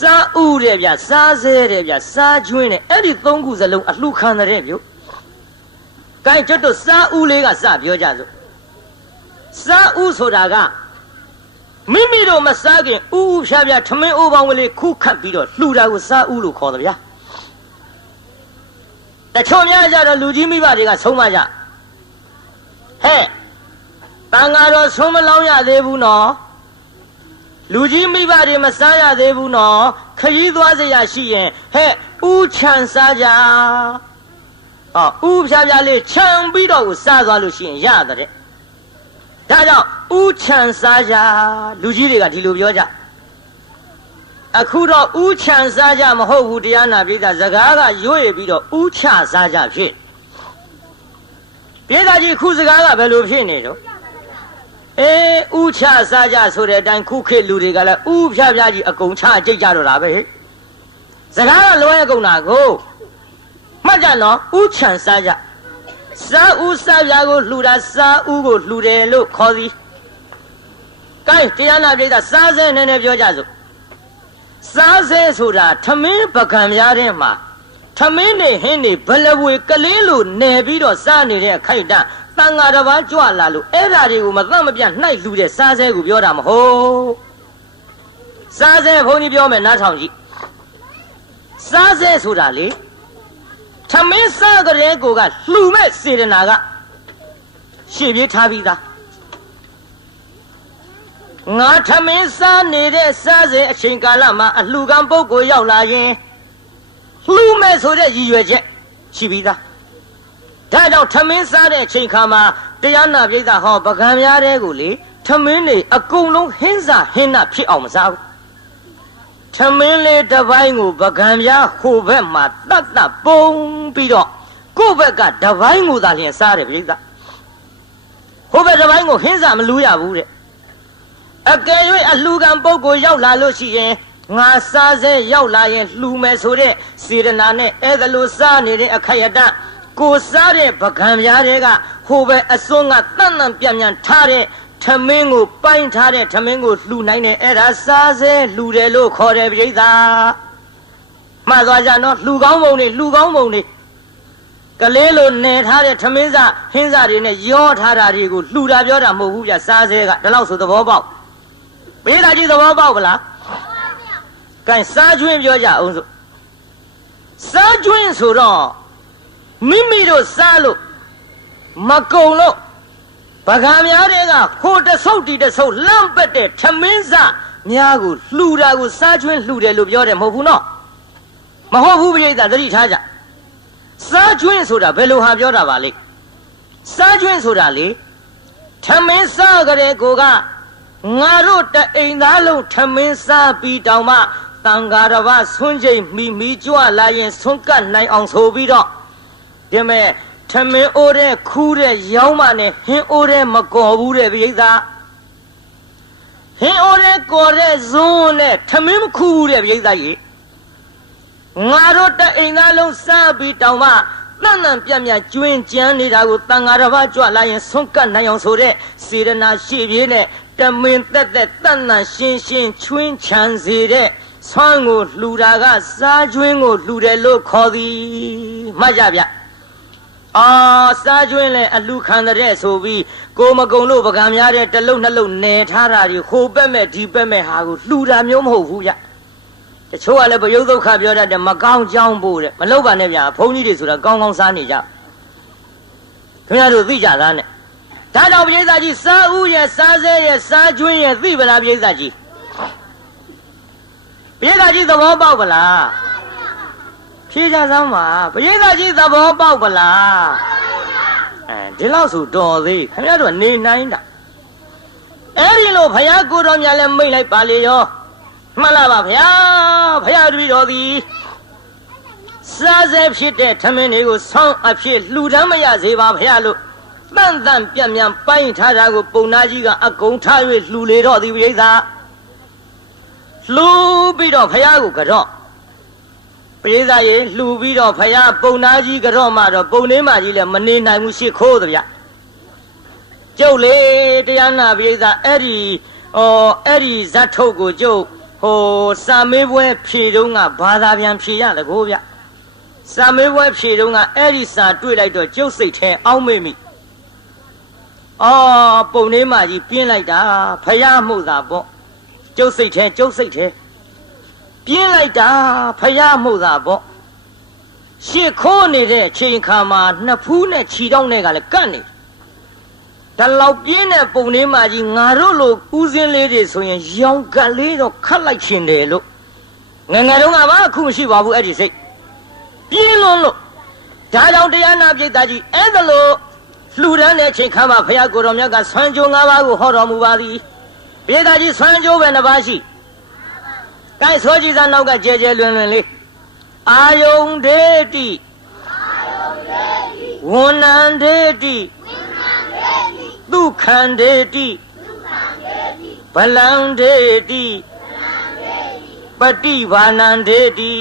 စားဦးတဲ့ဗျစားစဲတဲ့ဗျစားကျွင်းတဲ့အဲ့ဒီသုံးခုစလုံးအလှခံတဲ့ပြုကဲကျွတ်တို့စားဦးလေးကစပြောကြစို့စားဦးဆိုတာကမိမိတို့မစားခင်ဥဥဖြားဖြားထမင်းအိုးပေါင်းကလေးခုခတ်ပြီးတော့လှူတာကိုစားဦးလို့ခေါ်တယ်ဗျာတချို့များကြတော့လူကြီးမိဘတွေကဆုံးမကြဟဲ့တန်ဃာတော်ဆုံးမလောင်းရသေးဘူးနော်လူကြီးမိဘတွေမစားရသေးဘူးနော်ခရီးသွားစရာရှိရင်ဟဲ့ဥချံစားကြဟောဥဖြားဖြားလေးခြံပြီးတော့ကိုစားသွားလို့ရှိရင်ရတဲ့ဒါကြောင့်ဥချံစားကြလူကြီးတွေကဒီလိုပြောကြအခုတော့ဥချံစားကြမဟုတ်ဘူးတရားနာပိဋကစကားကရွေ့ပြီးတော့ဥချစားကြဖြစ်ပိဋကကြီးခုစကားကဘယ်လိုဖြစ်နေတော့ဥချစားကြဆိုတဲ့အတိုင်းခုခေတ်လူတွေကလည်းဥဖြားဖြားကြီးအကုန်ချကြိတ်ကြတော့တာပဲစကားကလွဲအကုန်တာကိုမှတ်ကြနော်ဥချံစားကြစားဦးစားပြားကိုလှူတာစားဦးကိုလှူတယ်လို့ခေါ်သည်ကဲတရားနာပိဋကစားစဲနည်းနည်းပြောကြစို့စားစဲဆိုတာထမင်းပကံများတဲ့မှာထမင်းနေဟင်းနေဘလဝေကလေးလို့နယ်ပြီးတော့စားနေတဲ့အခိုက်အတန့်တန်ဃာတစ်ပါးကြွလာလို့အဲ့ဓာတွေကိုမသက်မပြတ်နှိုက်လှူတဲ့စားစဲကိုပြောတာမဟုတ်စားစဲဘုန်းကြီးပြောမယ်နားထောင်ကြည့်စားစဲဆိုတာလေထမင်းစားကြတဲ့ကိုကလှူမဲ့စေတနာကရှေ့ပြေးထားပြီးသားငါထမင်းစားနေတဲ့စားစဲအချိန်ကာလမှာအလှူခံပုဂ္ဂိုလ်ရောက်လာရင်လှူမဲ့ဆိုတဲ့ရည်ရွယ်ချက်ရှိပြီးသားဒါကြောင့်ထမင်းစားတဲ့အချိန်ခါမှာတရားနာပိဋကဟောပကံများတဲ့ကိုလေထမင်းတွေအကုန်လုံးဟင်းစားဟင်းနာဖြစ်အောင်မစားဘူးထမင်းလေးတစ်ပိုင်းကိုပကံပြားဟိုဘက်မှာတတ်တတ်ပုံပြီးတော့ကိုယ့်ဘက်ကတစ်ပိုင်းကိုသာလျှင်စားတယ်ပြိဿဟိုဘက်တစ်ပိုင်းကိုဟင်းစားမလူရဘူးတဲ့အကယ်၍အလှူခံပုဂ္ဂိုလ်ရောက်လာလို့ရှိရင်ငါစားစဲရောက်လာရင်လှူမယ်ဆိုတဲ့စေတနာနဲ့အဲ့ဒါလိုစားနေတဲ့အခိုက်အတန့်ကိုစားတဲ့ပကံပြားတွေကဟိုဘက်အစွန်းကတန်တန်ပြန်ပြန်ထားတဲ့ထမင်းကိုပိုင်းထားတဲ့ထမင်းကိုလှူနိုင်တယ်အဲ့ဒါစားစဲလှူတယ်လို့ခေါ်တယ်ပြိဿမှတ်သွားကြနော်လှူကောင်းပုံတွေလှူကောင်းပုံတွေကလေးလိုနေထားတဲ့ထမင်းစားဟင်းစားတွေနဲ့ရောထားတာတွေကိုလှူတာပြောတာမဟုတ်ဘူးဗျစားစဲကဒီလောက်ဆိုသဘောပေါက်ပြိဿကြီးသဘောပေါက်ဗလားကဲစားကျွင်းပြောကြအောင်စို့စားကျွင်းဆိုတော့မိမိတို့စားလို့မကုံလို့ပကံများတွေကဟိုတဆုပ်တီတဆုပ်လန့်ပက်တဲ့ထမင်းစားများကိုလှူတာကိုစားကျွင်းလှူတယ်လို့ပြောတယ်မဟုတ်ဘူးနော်မဟုတ်ဘူးပြိဿသတိထားကြစားကျွင်းဆိုတာဘယ်လိုဟာပြောတာပါလဲစားကျွင်းဆိုတာလေထမင်းစားကြတဲ့ကိုကငါတို့တအိမ်သားလုံးထမင်းစားပြီးတောင်မှတန်ဃာတစ်ပါးဆွန့်ချိန်မိကြွလာရင်ဆွန့်ကတ်နိုင်အောင်ဆိုပြီးတော့ဒီမဲ့ထမင်းအိုးတဲ့ခူးတဲ့ရောင်းမနဲ့ဟင်းအိုးတဲ့မကော်ဘူးတဲ့ပြိဿဟင်းအိုးတဲ့ကော်တဲ့ဇွန်းနဲ့ထမင်းမခူးဘူးတဲ့ပြိဿကြီးငါတို့တအိမ်သားလုံးစားပြီးတောင်မှ တန်တန်ပြတ်ပြတ်ကျွင်းကြမ်းနေတာကိုတန်ဃာတစ်ပါးကြွလာရင်ဆုံးကတ်နိုင်အောင်ဆိုတဲ့စေရနာရှိပြေးနဲ့တမင်သက်သက်တန်တန်ရှင်းရှင်းချွင်းချမ်းစေတဲ့ဆွမ်းကိုလှူတာကစားကျွင်းကိုလှူတယ်လို့ခေါ်သည်မှတ်ကြဗျစားကျွင်းလဲအလှခံတဲ့ဆိုပြီးကိုမကုံလို့ပကံများတဲ့တလုံးနှလုံးနယ်ထားတာတွေဟိုဘက်မဲ့ဒီဘက်မဲ့ဟာကိုလှူတာမျိုးမဟုတ်ဘူးဗျတချို့ကလည်းပယုတ်ဒုက္ခပြောတတ်တယ်မကောင်းကြောင်းဖို့တဲ့မလုပ်ပါနဲ့ဗျဘုန်းကြီးတွေဆိုတာကောင်းကောင်းစားနေကြခင်ဗျားတို့သိကြသားနဲ့ဒါကြောင့်ပရိသတ်ကြီးစားဦးရဲ့စားစဲရဲ့စားကျွင်းရဲ့သိပလားပရိသတ်ကြီးပရိသတ်ကြီးသဘောပေါက်ပလားဖြေကြစမ်းပါပရိသတ်ကြီးသဘောပေါက်ပလားဒီလောက်ဆိုတော်သေးခင်ဗျားတို့နေနိုင်တာအဲ့ဒီလိုဘုရားကိုတော်မြတ်လည်းမိတ်လိုက်ပါလေရောမှန်လားပါဗျာဘုရားတပည့်တော်သည်စားစဲဖြစ်တဲ့ထမင်းတွေကိုဆောင်းအဖြစ်လှူဒန်းမရစေပါဘုရားလို့တန်တန်ပြတ်မြန်ပိုင်းထားတာကိုပုံနာကြီးကအကုန်ထား၍လှူလေတော့သည်ပရိသတ်လှူပြီးတော့ဘုရားကိုကြော့ပရိသတ်ရေလှူပြီးတော့ဘုရားပုံနာကြီးကြော့မှတော့ပုံနေမကြီးလည်းမနေနိုင်ဘူးရှစ်ခိုးတဗျကျုပ်လေတရားနာပရိသတ်အဲ့ဒီဇတ်ထုတ်ကိုကျုပ်စာမေးပွဲဖြေတုံးကဘာသာပြန်ဖြေရတကောဗျစာမေးပွဲဖြေတုံးကအဲ့ဒီစာတွေ့လိုက်တော့ကျုပ်စိတ်ထဲအောင်းမေ့မိပုံနေမကြီးပြင်းလိုက်တာဖယားမှုသာပေါ့ကျုပ်စိတ်ထဲပြင်းလိုက်တာဖယားမှုသာပေါ့ရှစ်ခိုးနေတဲ့အချိန်ခါမှာနှစ်ဖူးနဲ့ခြီတောင်းနဲ့ကလည်းကန့်နေဒါလောက်ပြင်းတဲ့ပုံလေးမကြီးငါတို့လိုဦးစင်းလေးတွေဆိုရင်ရောင်ကလေးတော့ခတ်လိုက်ရှင်တယ်လို့ငငယ်တုန်းကဘာအခုမရှိပါဘူးအဲ့ဒီစိတ်ပြင်းလွန်းလို့ဒါကြောင့်တရားနာပိဋကကြီးအဲ့ဒါလို့လှူဒန်းတဲ့အချိန်ခါမှာဘုရားကိုယ်တော်မြတ်ကဆွမ်းကြိုး၅ပါးကိုဟောတော်မူပါသည်ပိဋကကြီးဆွမ်းကြိုးပဲနှစ်ပါးရှိကိုင်ဆိုကြည်စားနောက်ကကျဲကျဲလွင်လွင်လေးအာယုန်ဒေတိဝန္နံဒေတိဒုက္ခံဒေတိဗလံဒေတိပฏิဘာနံဒေတိ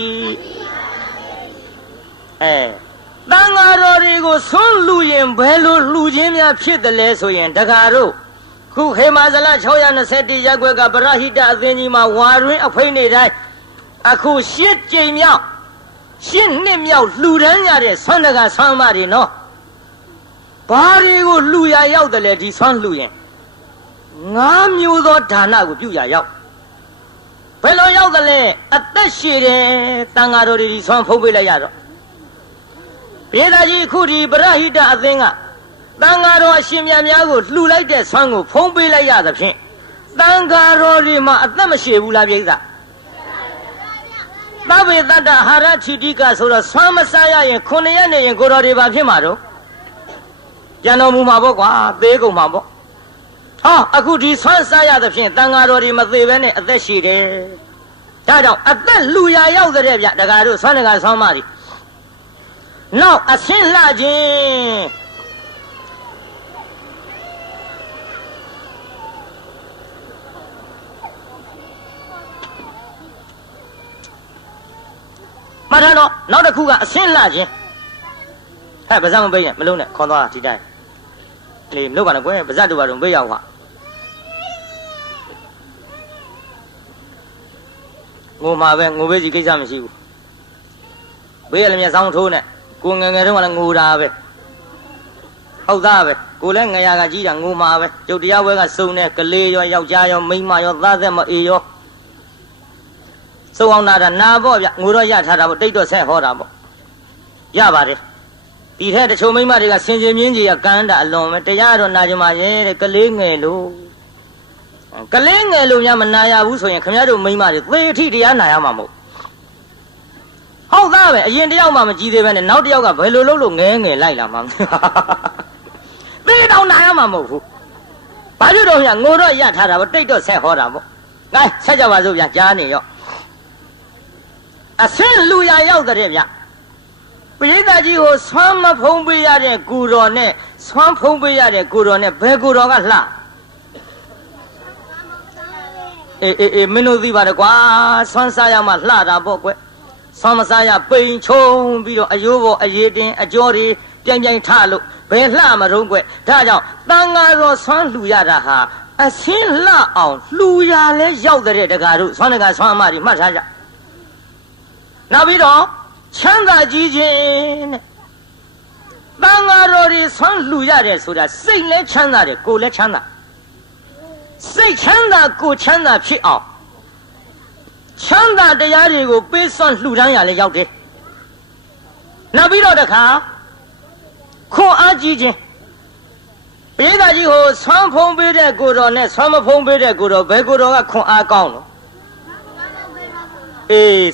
တန်ဃာတော်တွေကိုဆွန်းလူရင်ဘယ်လိုလှူခြင်းများဖြစ်တယ်လဲဆိုရင်တခါတို့ခုခေမာဇလ621ရပ်ကွက်ကပရဟိတအသင်းကြီးမှာဝါရင်းအဖိနေတိုင်းအခု8ကြိမ်မြောက်8နှစ်မြောက်လှူဒန်းရတဲ့ဆွမ်းတကာဆွမ်းမတွေနော်ဘာတွေကိုလှူရရောက်တယ်လဲဒီဆွမ်းလှူရင်9မျိုးသောဒါနကိုပြုရရောက်ဘယ်လိုရောက်တယ်လဲအသက်ရှည်တယ်တန်ဃာတော်တွေဒီဆွမ်းဖုံးပေးလိုက်ရတော့ပြေသာကြီးခုဒီပရဟိတအသင်းကတန်ဃာတော်အရှင်မြတ်များကိုလှူလိုက်တဲ့ဆွမ်းကိုဖုံးပေးလိုက်ရသဖြင့်တန်ဃာတော်တွေမှာအသက်မရှည်ဘူးလားပြိဿသဗ္ဗေတ္တဟာရထိတိကဆိုတော့ဆွမ်းမစားရရင်9ရက်နေရင်ကိုတော်တွေဘာဖြစ်မှာတော့ပြန်တော်မူမှာပေါ့ကွာသေးကုန်မှာပေါ့အခုဒီဆွမ်းစားရသဖြင့်တန်ဃာတော်တွေမသေးဘဲနဲ့အသက်ရှည်တယ်ဒါကြောင့်အသက်လှူရာရောက်တဲ့ဗျတက္ကရာတို့ဆွမ်းတကာဆွမ်းမတွေနောက်အဆင်းလှခြင်းမှတ်ထားတော့နောက်တစ်ခုကအဆင်းလှခြင်းဗဇတ်မပိတ်နဲ့မလုံးနဲ့ခွန်သွားတာဒီတိုင်းလေမလုပ်ပါနဲ့ကွယ်ဗဇတ်တို့ဘာတို့ပိတ်ရအောင်ဟာငိုမှာပဲငိုပေးစီကိစ္စမရှိဘူးဘေးရလည်းမျက်စောင်းထိုးနဲ့ကိုငယ်ငယ်တုန်းကလည်းငိုတာပဲဟုတ်သားပဲကိုလည်းငယ်ရကကြီးတာငိုမှာပဲကျုပ်တရားဝဲကစုံတဲ့ကလေးရောယောက်ျားရောမိန်းမရောသားသက်မအေရောစုံအောင်တာနာပေါ့ဗျငိုတော့ရထားတာပေါ့တိတ်တော့ဆက်ဟောတာပေါ့ရပါတယ်ဒီထက်တချို့မိန်းမတွေကဆင်ခြင်မြင်းကြီးကကန်းတာအလွန်ပဲတရားတော့နာကြမှာရဲ့တဲ့ကလေးငယ်လို့များမနာရဘူးဆိုရင်ခင်ဗျားတို့မိန်းမတွေသေအထိတရားနာရမှာမဟုတ်ဟုတ်သားပဲအရင်တယောက်မှမကြည့်သေးပဲနဲ့နောက်တယောက်ကဘယ်လိုလုပ်လို့ငဲငယ်လိုက်လာမှာသေတော့နာရမှာမဟုတ်ဘူးဘာဖြစ်တော့ညငိုတော့ရထားတာပေါ့တိတ်တော့ဆက်ဟောတာပေါ့ငါဆက်ကြပါစို့ဗျကြားနေရောအဆင်းလူရရောက်တဲ့ဗျပရိသတ်ကြီးကိုဆွမ်းမဖုံးပေးရတဲ့ကူတော်နဲ့ဆွမ်းဖုံးပေးရတဲ့ကူတော်နဲ့ဘယ်ကူတော်ကလှအေးမင်းတို့သိပါတယ်ကွာဆွမ်းစားရမှလှတာပေါ့ကွ ဆောင်းမစားရပိန်ချုံပြီးတော့အယိုးပေါ်အရေးတင်အကျော်တွေပြိုင်ပြိုင်ထလို့ဘယ်လှမတုံးကွဒါကြောင့်တန်ဃာတော်ဆွမ်းလှူရတာဟာအစင်းလှအောင်လှူရလဲရောက်တဲ့တကားတို့ဆွမ်းတကားဆွမ်းအမတွေမှတ်ထားကြနောက်ပြီးတော့ချမ်းသာကြီးခြင်းတဲ့တန်ဃာတော်တွေဆွမ်းလှူရတယ်ဆိုတာစိတ်လဲချမ်းသာတယ်ကိုယ်လဲချမ်းသာစိတ်ချမ်းသာကိုယ်ချမ်းသာဖြစ်အောင်ချမ်းသာတရားတွေကိုပေးစွန့်လှူဒန်းရလဲရောက်တယ်နောက်ပြီးတော့တခါခွန်အားကြီးခြင်းပိဋကကြီးကိုဆွမ်းဖုံးပေးတဲ့ကိုတော်နဲ့ဆွမ်းမဖုံးပေးတဲ့ကိုတော်ဘယ်ကိုတော်ကခွန်အားကောင်းလို့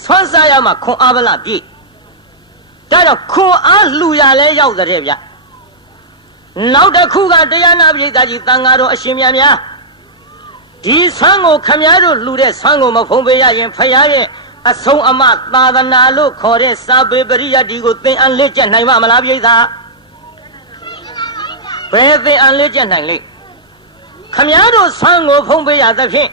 ဆွမ်းစားရမှခွန်အားဗလားပြည့်ဒါကြောင့်ခွန်အားလှူရလဲရောက်တဲ့ဗျနောက်တစ်ခုကတရားနာပိဋကကြီးတန်ဃာတော်အရှင်မြတ်များဒီဆွမ်းကိုခမည်းတော်လှူတဲ့ဆွမ်းကိုမဖုံးပေးရရင်ဖယားရဲ့အဆုံးအမသာသနာလို့ခေါ်တဲ့စာပေပရိယတ်ဒီကိုသင်အန်လက်ကျက်နိုင်မှာမလားပိဋကဘယ်သင်အန်လက်ကျက်နိုင်လိမ့်ခမည်းတော်ဆွမ်းကိုဖုံးပေးရသဖြင့်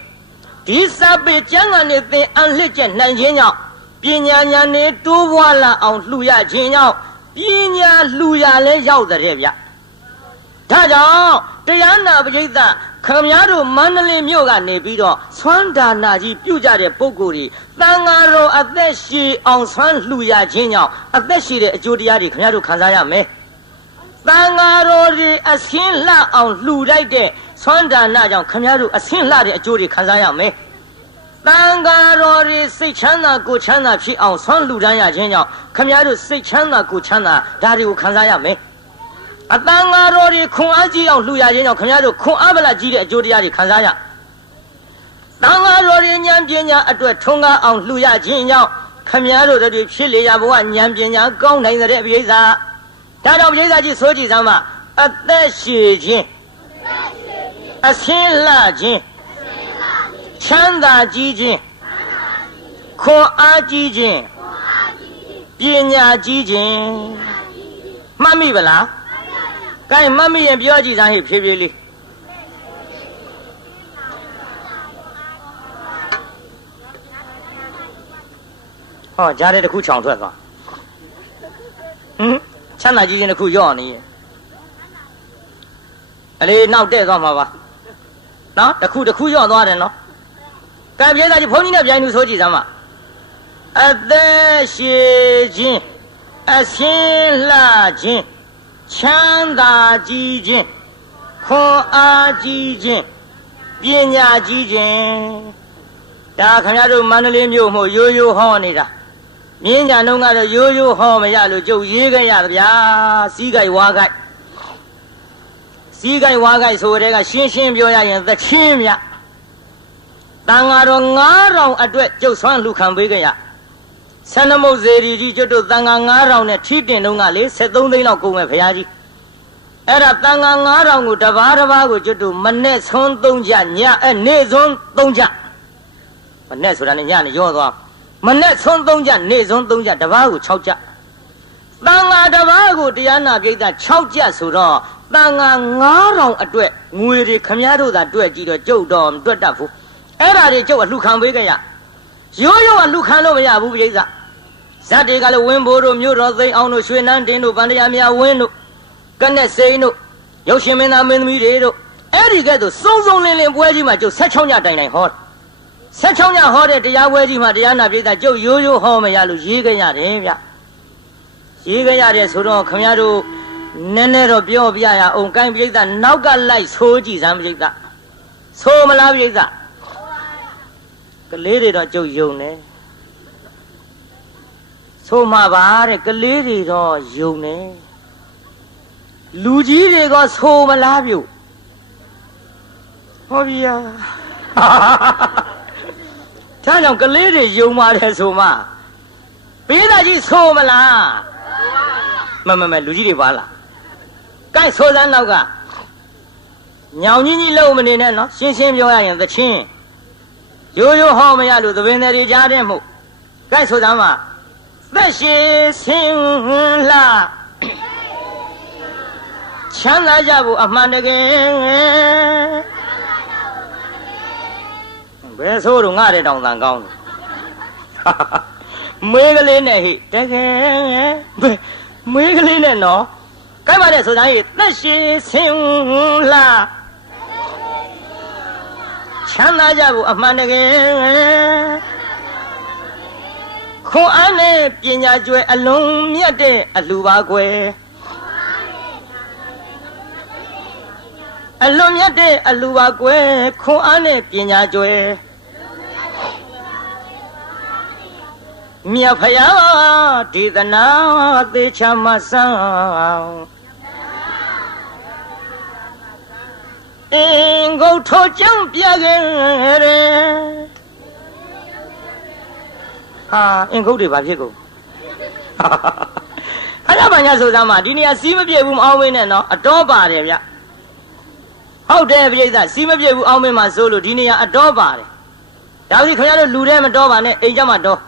ဒီစာပေကျမ်းကနေသင်အန်လက်ကျက်နိုင်ခြင်းကြောင့်ပညာဉာဏ်နဲ့တိုးပွားလာအောင်လှူရခြင်းကြောင့်ပညာလှူရလဲရောက်တဲ့ဗျဒါကြောင့်တရားနာပရိသတ်ခမည်းတော်မန္တလေးမြို့ကနေပြီးတော့ဆွမ်းဒါနာကြီးပြုကြတဲ့ပုဂ္ဂိုလ်တွေတန်ဃာတော်အသက်ရှည်အောင်ဆွမ်းလှူရခြင်းကြောင့်အသက်ရှည်တဲ့အကျိုးတရားတွေခမည်းတော်ခံစားရမယ်တန်ဃာတော်တွေအစင်းလှအောင်လှူလိုက်တဲ့ဆွမ်းဒါနာကြောင့်ခမည်းတော်အစင်းလှတဲ့အကျိုးတွေခံစားရမယ်တန်ဃာတော်တွေစိတ်ချမ်းသာကိုယ်ချမ်းသာဖြစ်အောင်ဆွမ်းလှူဒန်းရခြင်းကြောင့်ခမည်းတော်စိတ်ချမ်းသာကိုယ်ချမ်းသာဒါတွေကိုခံစားရမယ်အတန်ဃာတော်တွေခွန်အားကြီးအောင်လှူရခြင်းကြောင့်ခင်ဗျားတို့ခွန်အားဗလာကြီးတဲ့အကျိုးတရားတွေခံစားရတန်ဃာတော်တွေဉာဏ်ပညာအတွက်ထွန်းကားအောင်လှူရခြင်းကြောင့်ခင်ဗျားတို့တွေဖြစ်လေရဘဝဉာဏ်ပညာကောင်းနိုင်တဲ့ပိဋကဒါကြောင့်ပိဋကကြီးဆိုကြည့်စမ်းပါအသက်ရှည်ခြင်းအစင်းလှခြင်းချမ်းသာကြီးခြင်းခွန်အားကြီးခြင်းပညာကြီးခြင်းမှတ်မိဗလားကဲမမရင်ပြောကြည့်စမ်းဟိဖြည်းဖြည်းလေးဟောကြားတဲ့တစ်ခုချောင်ထွက်သွားချမ်းသာကြီးခြင်းတစ်ခုရော့နေရဲ့အလေးနောက်တဲ့သွားမှာပါနော်တစ်ခုရော့သွားတယ်နော်ကဲပြေးသားကြီးဘုန်းကြီးနဲ့ပြိုင်သူဆိုကြည့်စမ်းပါအသက်ရှည်ခြင်းအစင်းလှခြင်းချမ်းသာကြီးခြင်းခွန်အားကြီးခြင်းပညာကြီးခြင်းဒါခင်ဗျားတို့မန္တလေးမြို့မို့ရိုးရိုးဟောနေတာမြင်းညာလုံးကတော့ရိုးရိုးဟောမရလို့ကျုပ်ရေးခဲ့ရဗျာစီးကြိုက်ဝါကြိုက်ဆိုတဲ့ကရှင်းရှင်းပြောရရင်သချင်းမြတန်ဃာတော်9000အတွက်ကျုပ်ဆွမ်းလူခံပေးကြရဆန္ဒမုတ်ဇေရီကြီးကျွတ်တို့တန်ဃာ9000နဲ့ထီးတင်တော့ကလေ73သိန်းလောက်ကုန်မဲ့ဘုရားကြီးအဲ့ဒါတန်ဃာ9000ကိုတပါးကိုကျွတ်တို့မနဲ့ဆွန်း3ကြညနေ့ဆွန်း3ကြမနဲ့ဆိုတာနဲ့ညနဲ့ရောသွားမနဲ့ဆွန်း3ကြနေ့ဆွန်း3ကြတပါးကို6ကြတန်ဃာတပါးကိုတရားနာပိဋက6ကြဆိုတော့တန်ဃာ9000အတွက်ငွေတွေခမည်းတော်သာတွက်ကြည့်တော့ကျုပ်တော့တွက်တတ်ဘူးအဲ့ဒါတွေကျုပ်အလှခံပေးကြရရိုးရိုးအလှခံလို့မရဘူးပိဋကဇတ်တွေကလည်းဝင်းဘိုးတို့မြို့တော်သိမ်းအောင်တို့ရွှေနန်းတင်တို့ဗန္ဒရာမြဝင်းတို့ကနဲ့စိန်တို့ရုပ်ရှင်မင်းသားမင်းသမီးတွေတို့အဲ့ဒီကဲ့သို့စုံစုံလင်းလင်းပွဲကြီးမှာကျုပ်16ညတိုင်ဟော16ညဟောတဲ့တရားပွဲကြီးမှာတရားနာပိဋကကျုပ်ရိုးရိုးဟောမရလို့ရေးကြရတယ်ဗျရေးကြရတယ်ဆိုတော့ခင်ဗျားတို့နည်းနည်းတော့ပြောပြရအောင်ကိုင်းပိဋကနောက်ကလိုက်ဆိုးကြည့်စမ်းပိဋကဆိုးမလားပိဋကကလေးတွေတော့ကျုပ်ယုံတယ်ဆိုမှပါတဲ့ကလေးတွေတော့ယုံတယ်လူကြီးတွေကဆိုမလားပြုတ်ဟောဗျာဒါကြောင့်ကလေးတွေယုံပါတယ်ဆိုမှပေးသားကြီးဆိုမလားမလူကြီးတွေပါလားကဲဆိုစမ်းနောက်ကညောင်ကြီးလုံးမနေနဲ့နော်ရှင်းရှင်းပြောရရင်သချင်းရိုးရိုးဟောမရလို့သဘင်တွေကြားတဲ့မှုကဲဆိုစမ်းပါသက်ရှိဆင်းလှချမ်းသာကြဖို့အမှန်တကယ်ဘယ်ဆိုတော့ငါတဲ့တောင်တန်ကောင်းတယ် မွေးကလေးနဲ့ဟိတကယ်မွေးကလေးနဲ့နော်ကိုက်ပါတဲ့ဆိုသားကြီးသက်ရှိဆင်းလာချမ်းသာကြဖို့အမှန်တကယ်ခွန်အားနဲ့ပညာကျွဲအလုံးမြတ်တဲ့အလှပါကွယ်အလွန်မြတ်တဲ့အလှပါကွယ်ခွန်အားနဲ့ပညာကျွဲမြတ်ဖယားဒေသနာသေချာမဆန်းအင်္ဂုတ်ထောကြောင့်ပြခဲ့တယ်ဟာအင်္ဂုတ်တွေဘာဖြစ်ကုန်ခဏမှညာဆိုသားမှာဒီနေရာစီးမပြေဘူးမအောင်မင်းနဲ့နော်အတော်ပါတယ်ဗျဟုတ်တယ်ပြိဿစီးမပြေဘူးအောင်မင်းမှာဆိုလို့ဒီနေရာအတော်ပါတယ်ဒါဆိုခင်ဗျားတို့လူထဲမတော်ပါနဲ့အိမ်ကြမှာတော်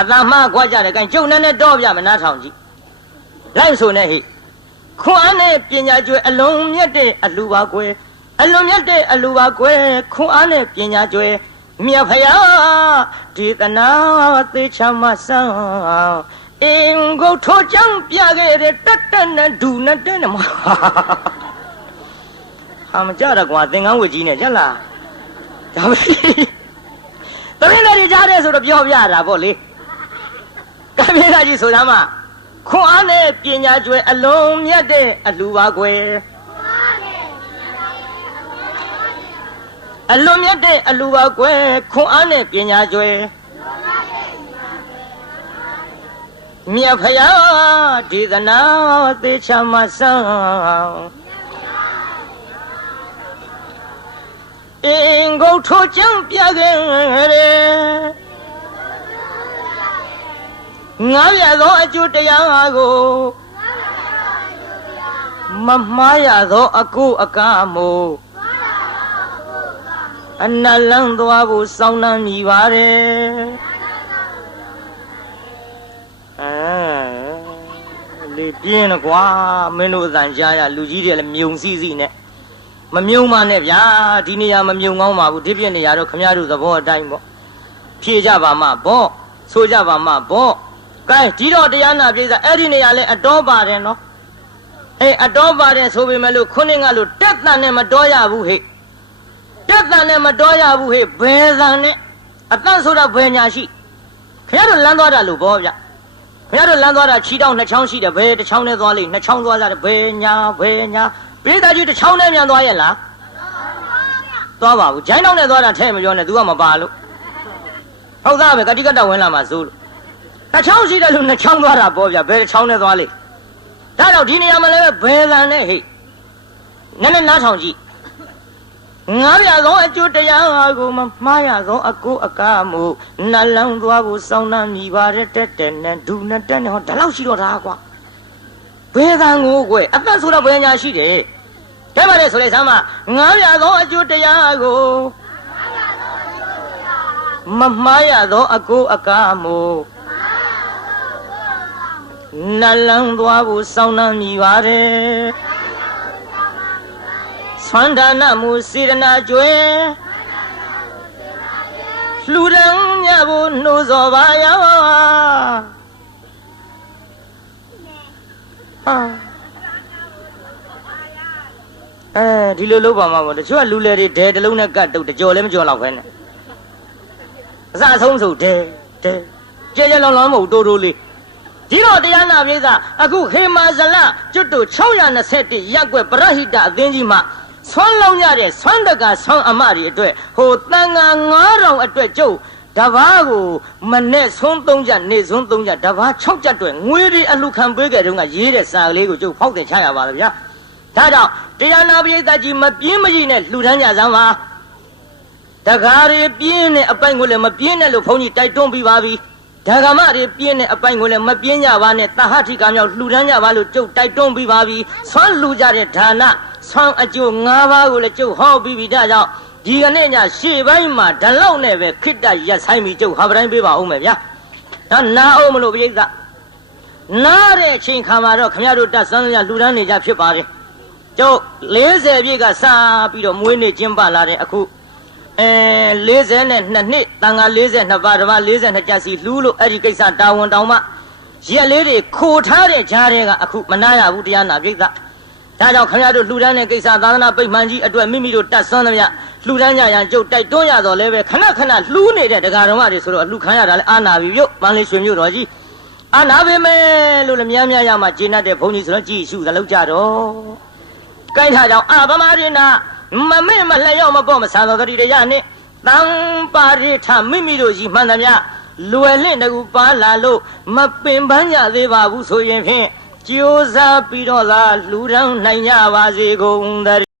အတမ်းမှခွာကြတယ်ကဲကျုပ်နဲ့တော့ပြမနားထောင်ကြည့်လိုက်ဆိုနဲ့ဟိခွန်အားနဲ့ပညာကျွဲအလုံးမြတ်တဲ့အလှပါကွယ်အလွန်မြတ်တဲ့အလှပါကွယ်ခွန်အားနဲ့ပညာကျွဲမြတ်ဖယားဒေသနာသေချာမဆန်းအင်္ဂုတ်ထောကြောင့်ပြခဲ့တဲ့တက်နဲ့ဒူနဲ့တဲ့မှာဟာမကြတော့ကွာသင်္ကန်းဝတ်ကြီးနဲ့ရက်လားဒါပဲတမင်းတွေကြားတယ်ဆိုတော့ပြောပြတာပေါ့လေကံပြေကကြီးဆိုသားမခွန်အားနဲ့ပညာကျွဲအလုံးမြတ်တဲ့အလှပါကွယ်အလွန်မြတ်တဲ့အလှပါကွယ်ခွန်အားနဲ့ပညာကျွဲမြတ်ဖယားဒေသနာသေချာမဆန်းအင်္ဂုတ်ထောကြောင့်ပြခဲ့တယ်ငါရသောအကျိုးတရားကိုမမှားရသောအကုအကမို့အနလန်းသွားဖို့စောင်းနှံမိပါတယ်လေပြင်းကွာမင်းတို့အတန်ကြားရလူကြီးတွေလည်းမြုံစီစီနဲ့မမြုံပါနဲ့ဗျာဒီနေရာမမြုံကောင်းပါဘူးဒီပြည့်နေရာတော့ခမရတို့သဘောအတိုင်းပေါ့ဖြေကြပါမှပေါ့ဆိုကြပါမှပေါ့ကဲဒီတော့တရားနာပြေးစားအဲ့ဒီနေရာလဲအတော်ပါတယ်နော်အေးအတော်ပါတယ်ဆိုပေမဲ့လို့ခုနှစ်ကလို့တက်တန်နဲ့မတော်ရဘူးဟဲ့တက်တန်နဲ့မတော်ရဘူးဟဲ့ဘယ်တန်နဲ့အတန့်ဆိုတာဘယ်ညာရှိခင်ဗျားတို့လမ်းသွားတာလို့ဘောဗျခင်ဗျားတို့လမ်းသွားတာခြေတောင်းနှစ်ချောင်းရှိတယ်ဘယ်တစ်ချောင်းနဲ့သွားလိမ့်နှစ်ချောင်းသွားကြတယ်ဘယ်ညာပြေးသားကြီးတစ်ချောင်းနဲ့မြန်သွားရဲ့လားသွားပါဘူးဂျိုင်းတောင်းနဲ့သွားတာထဲမပြောနဲ့ तू ကမပါလို့ဟုတ်သားပဲကတိကတဝင်လာမှာစိုးလို့တစ်ချောင်းရှိတယ်လို့နှစ်ချောင်းသွားတာပေါ့ဗျဘယ်တစ်ချောင်းနဲ့သွားလိမ့်ဒါတော့ဒီနေရာမှာလည်းဘယ်လန်နဲ့ဟိနည်းနည်းနားထောင်ကြည့်ငါပြသောအကျိုးတရားကိုမမှားရသောအကိုအကားမို့နှလန်းသွားဖို့စောင်းနှံမိပါတဲ့တက်နဲ့ဒူနဲ့တက်နဲ့ဟောဒါလောက်ရှိတော့တာကွာဘယ်ကံကိုကွယ်အသက်ဆိုတော့ဘယ်ညာရှိတယ်တဲ့ပါလေဆိုလေဆမ်းမငါပြသောအကျိုးတရားကိုမမှားရသောအကိုအကားမို့နှလန်းသွားဖို့စောင်းနှံမိပါတယ်ဆွမ်းဒါနမှုစေရနာကျွဲလှူဒန်းမြတ်ဖို့နှိုးစော်ပါရောဒီလိုလုပ်ပါမှာပေါ့တချို့ကလူလေတွေဒဲတလုံးနဲ့ကတ်တုတ်တကြော်လည်းမကြော်တော့ခဲနဲ့အစအဆုံးဆိုဒဲကြဲကြဲလောင်းလောင်းမဟုတ်တိုးတိုးလေးဒီတော့တရားနာပြေးသားအခုခေမာဇလကျွတ်တို့621ရက်ွက်ပရဟိတအသင်းကြီးမှာဆွမ်းလောင်းရတဲ့ဆွမ်းတကဆွမ်းအမတွေအတွက်ဟိုတန်ငါ9000အတွက်ကျုပ်တဘာကိုမနဲ့ဆွမ်း3ချက်နေဆွမ်း3ချက်တဘာ6ချက်အတွက်ငွေတွေအလှခံပေးကြတဲ့တုန်းကရေးတဲ့စာကလေးကိုကျုပ်ဖောက်တင်ချရပါလားဗျာဒါကြောင့်တရားနာပရိသတ်ကြီးမပြင်းမကြီးနဲ့လှူဒန်းကြစမ်းပါတကားတွေပြင်းတဲ့အပိုင်ကိုလည်းမပြင်းနဲ့လို့ဘုန်းကြီးတိုက်တွန်းပြီးပါပြီဓမ္မတွေပြင်းတဲ့အပိုင်ကိုလည်းမပြင်းကြပါနဲ့တဟဋ္ဌိကမြောက်လှူဒန်းကြပါလို့ကျုပ်တိုက်တွန်းပြီးပါပြီဆွမ်းလှူကြတဲ့ဒါနဆွမ်းအကျိုး5ပါးကိုလည်းကျုပ်ဟောပြီးပြီဒါကြောင့်ဒီကနေ့ညရှေ့ပိုင်းမှာဓလောက်နဲ့ပဲခိတ္တရက်ဆိုင်ပြီးကျုပ်ဟာပတိုင်းပေးပါဦးမယ်ဗျာဒါနာအောင်မလို့ပြိဿနားတဲ့အချိန်ခါမှာတော့ခမရတို့တတ်ဆန်းရလှူဒန်းနေကြဖြစ်ပါတယ်ကျုပ်40ပြည့်ကစပြီးတော့မွေးနေ့ကျင်းပလာတဲ့အခု 42နှစ်တန်ခါ42ပါးဓမ္မ42ကျပ်စီလှူးလို့အဲ့ဒီကိစ္စတာဝန်တောင်မှရက်လေးတွေခိုထားတဲ့ကြားတွေကအခုမနာရဘူးတရားနာပြိဿဒါကြောင့်ခင်ဗျားတို့လှူဒန်းတဲ့ကိစ္စသာသနာပိတ်မှန်ကြီးအတွက်မိမိတို့တတ်ဆွမ်းသမျှလှူဒန်းကြရန်ကြုတ်တိုက်တွန်းရတော့လည်းပဲခဏခဏလှူးနေတဲ့တရားတော်မတွေဆိုတော့လှူခံရတာလည်းအာနာပြီပြုတ်ပန်းလေးရွှေမြို့တော်ကြီးအာနာပေမဲ့လို့လည်းများများရမှဂျင်းတ်တဲ့ဘုန်းကြီးဆိုတော့ကြည်ရှုသလောက်ကြတော့ကိုင်းထားကြောင့်ဗမာရင်းနာမမေ့မလျော့မပေါ့မဆန်တော်တတိတရားနဲ့တံပါရိထမိမိတို့ကြီးမှန်သမျှလွယ်လင့်တကူပါလာလို့မပင်ပန်းကြသေးပါဘူးဆိုရင်ဖြင့်ကြိုးစားပြီးတော့သာလှူဒန်းနိုင်ကြပါစေကုန်သတည်း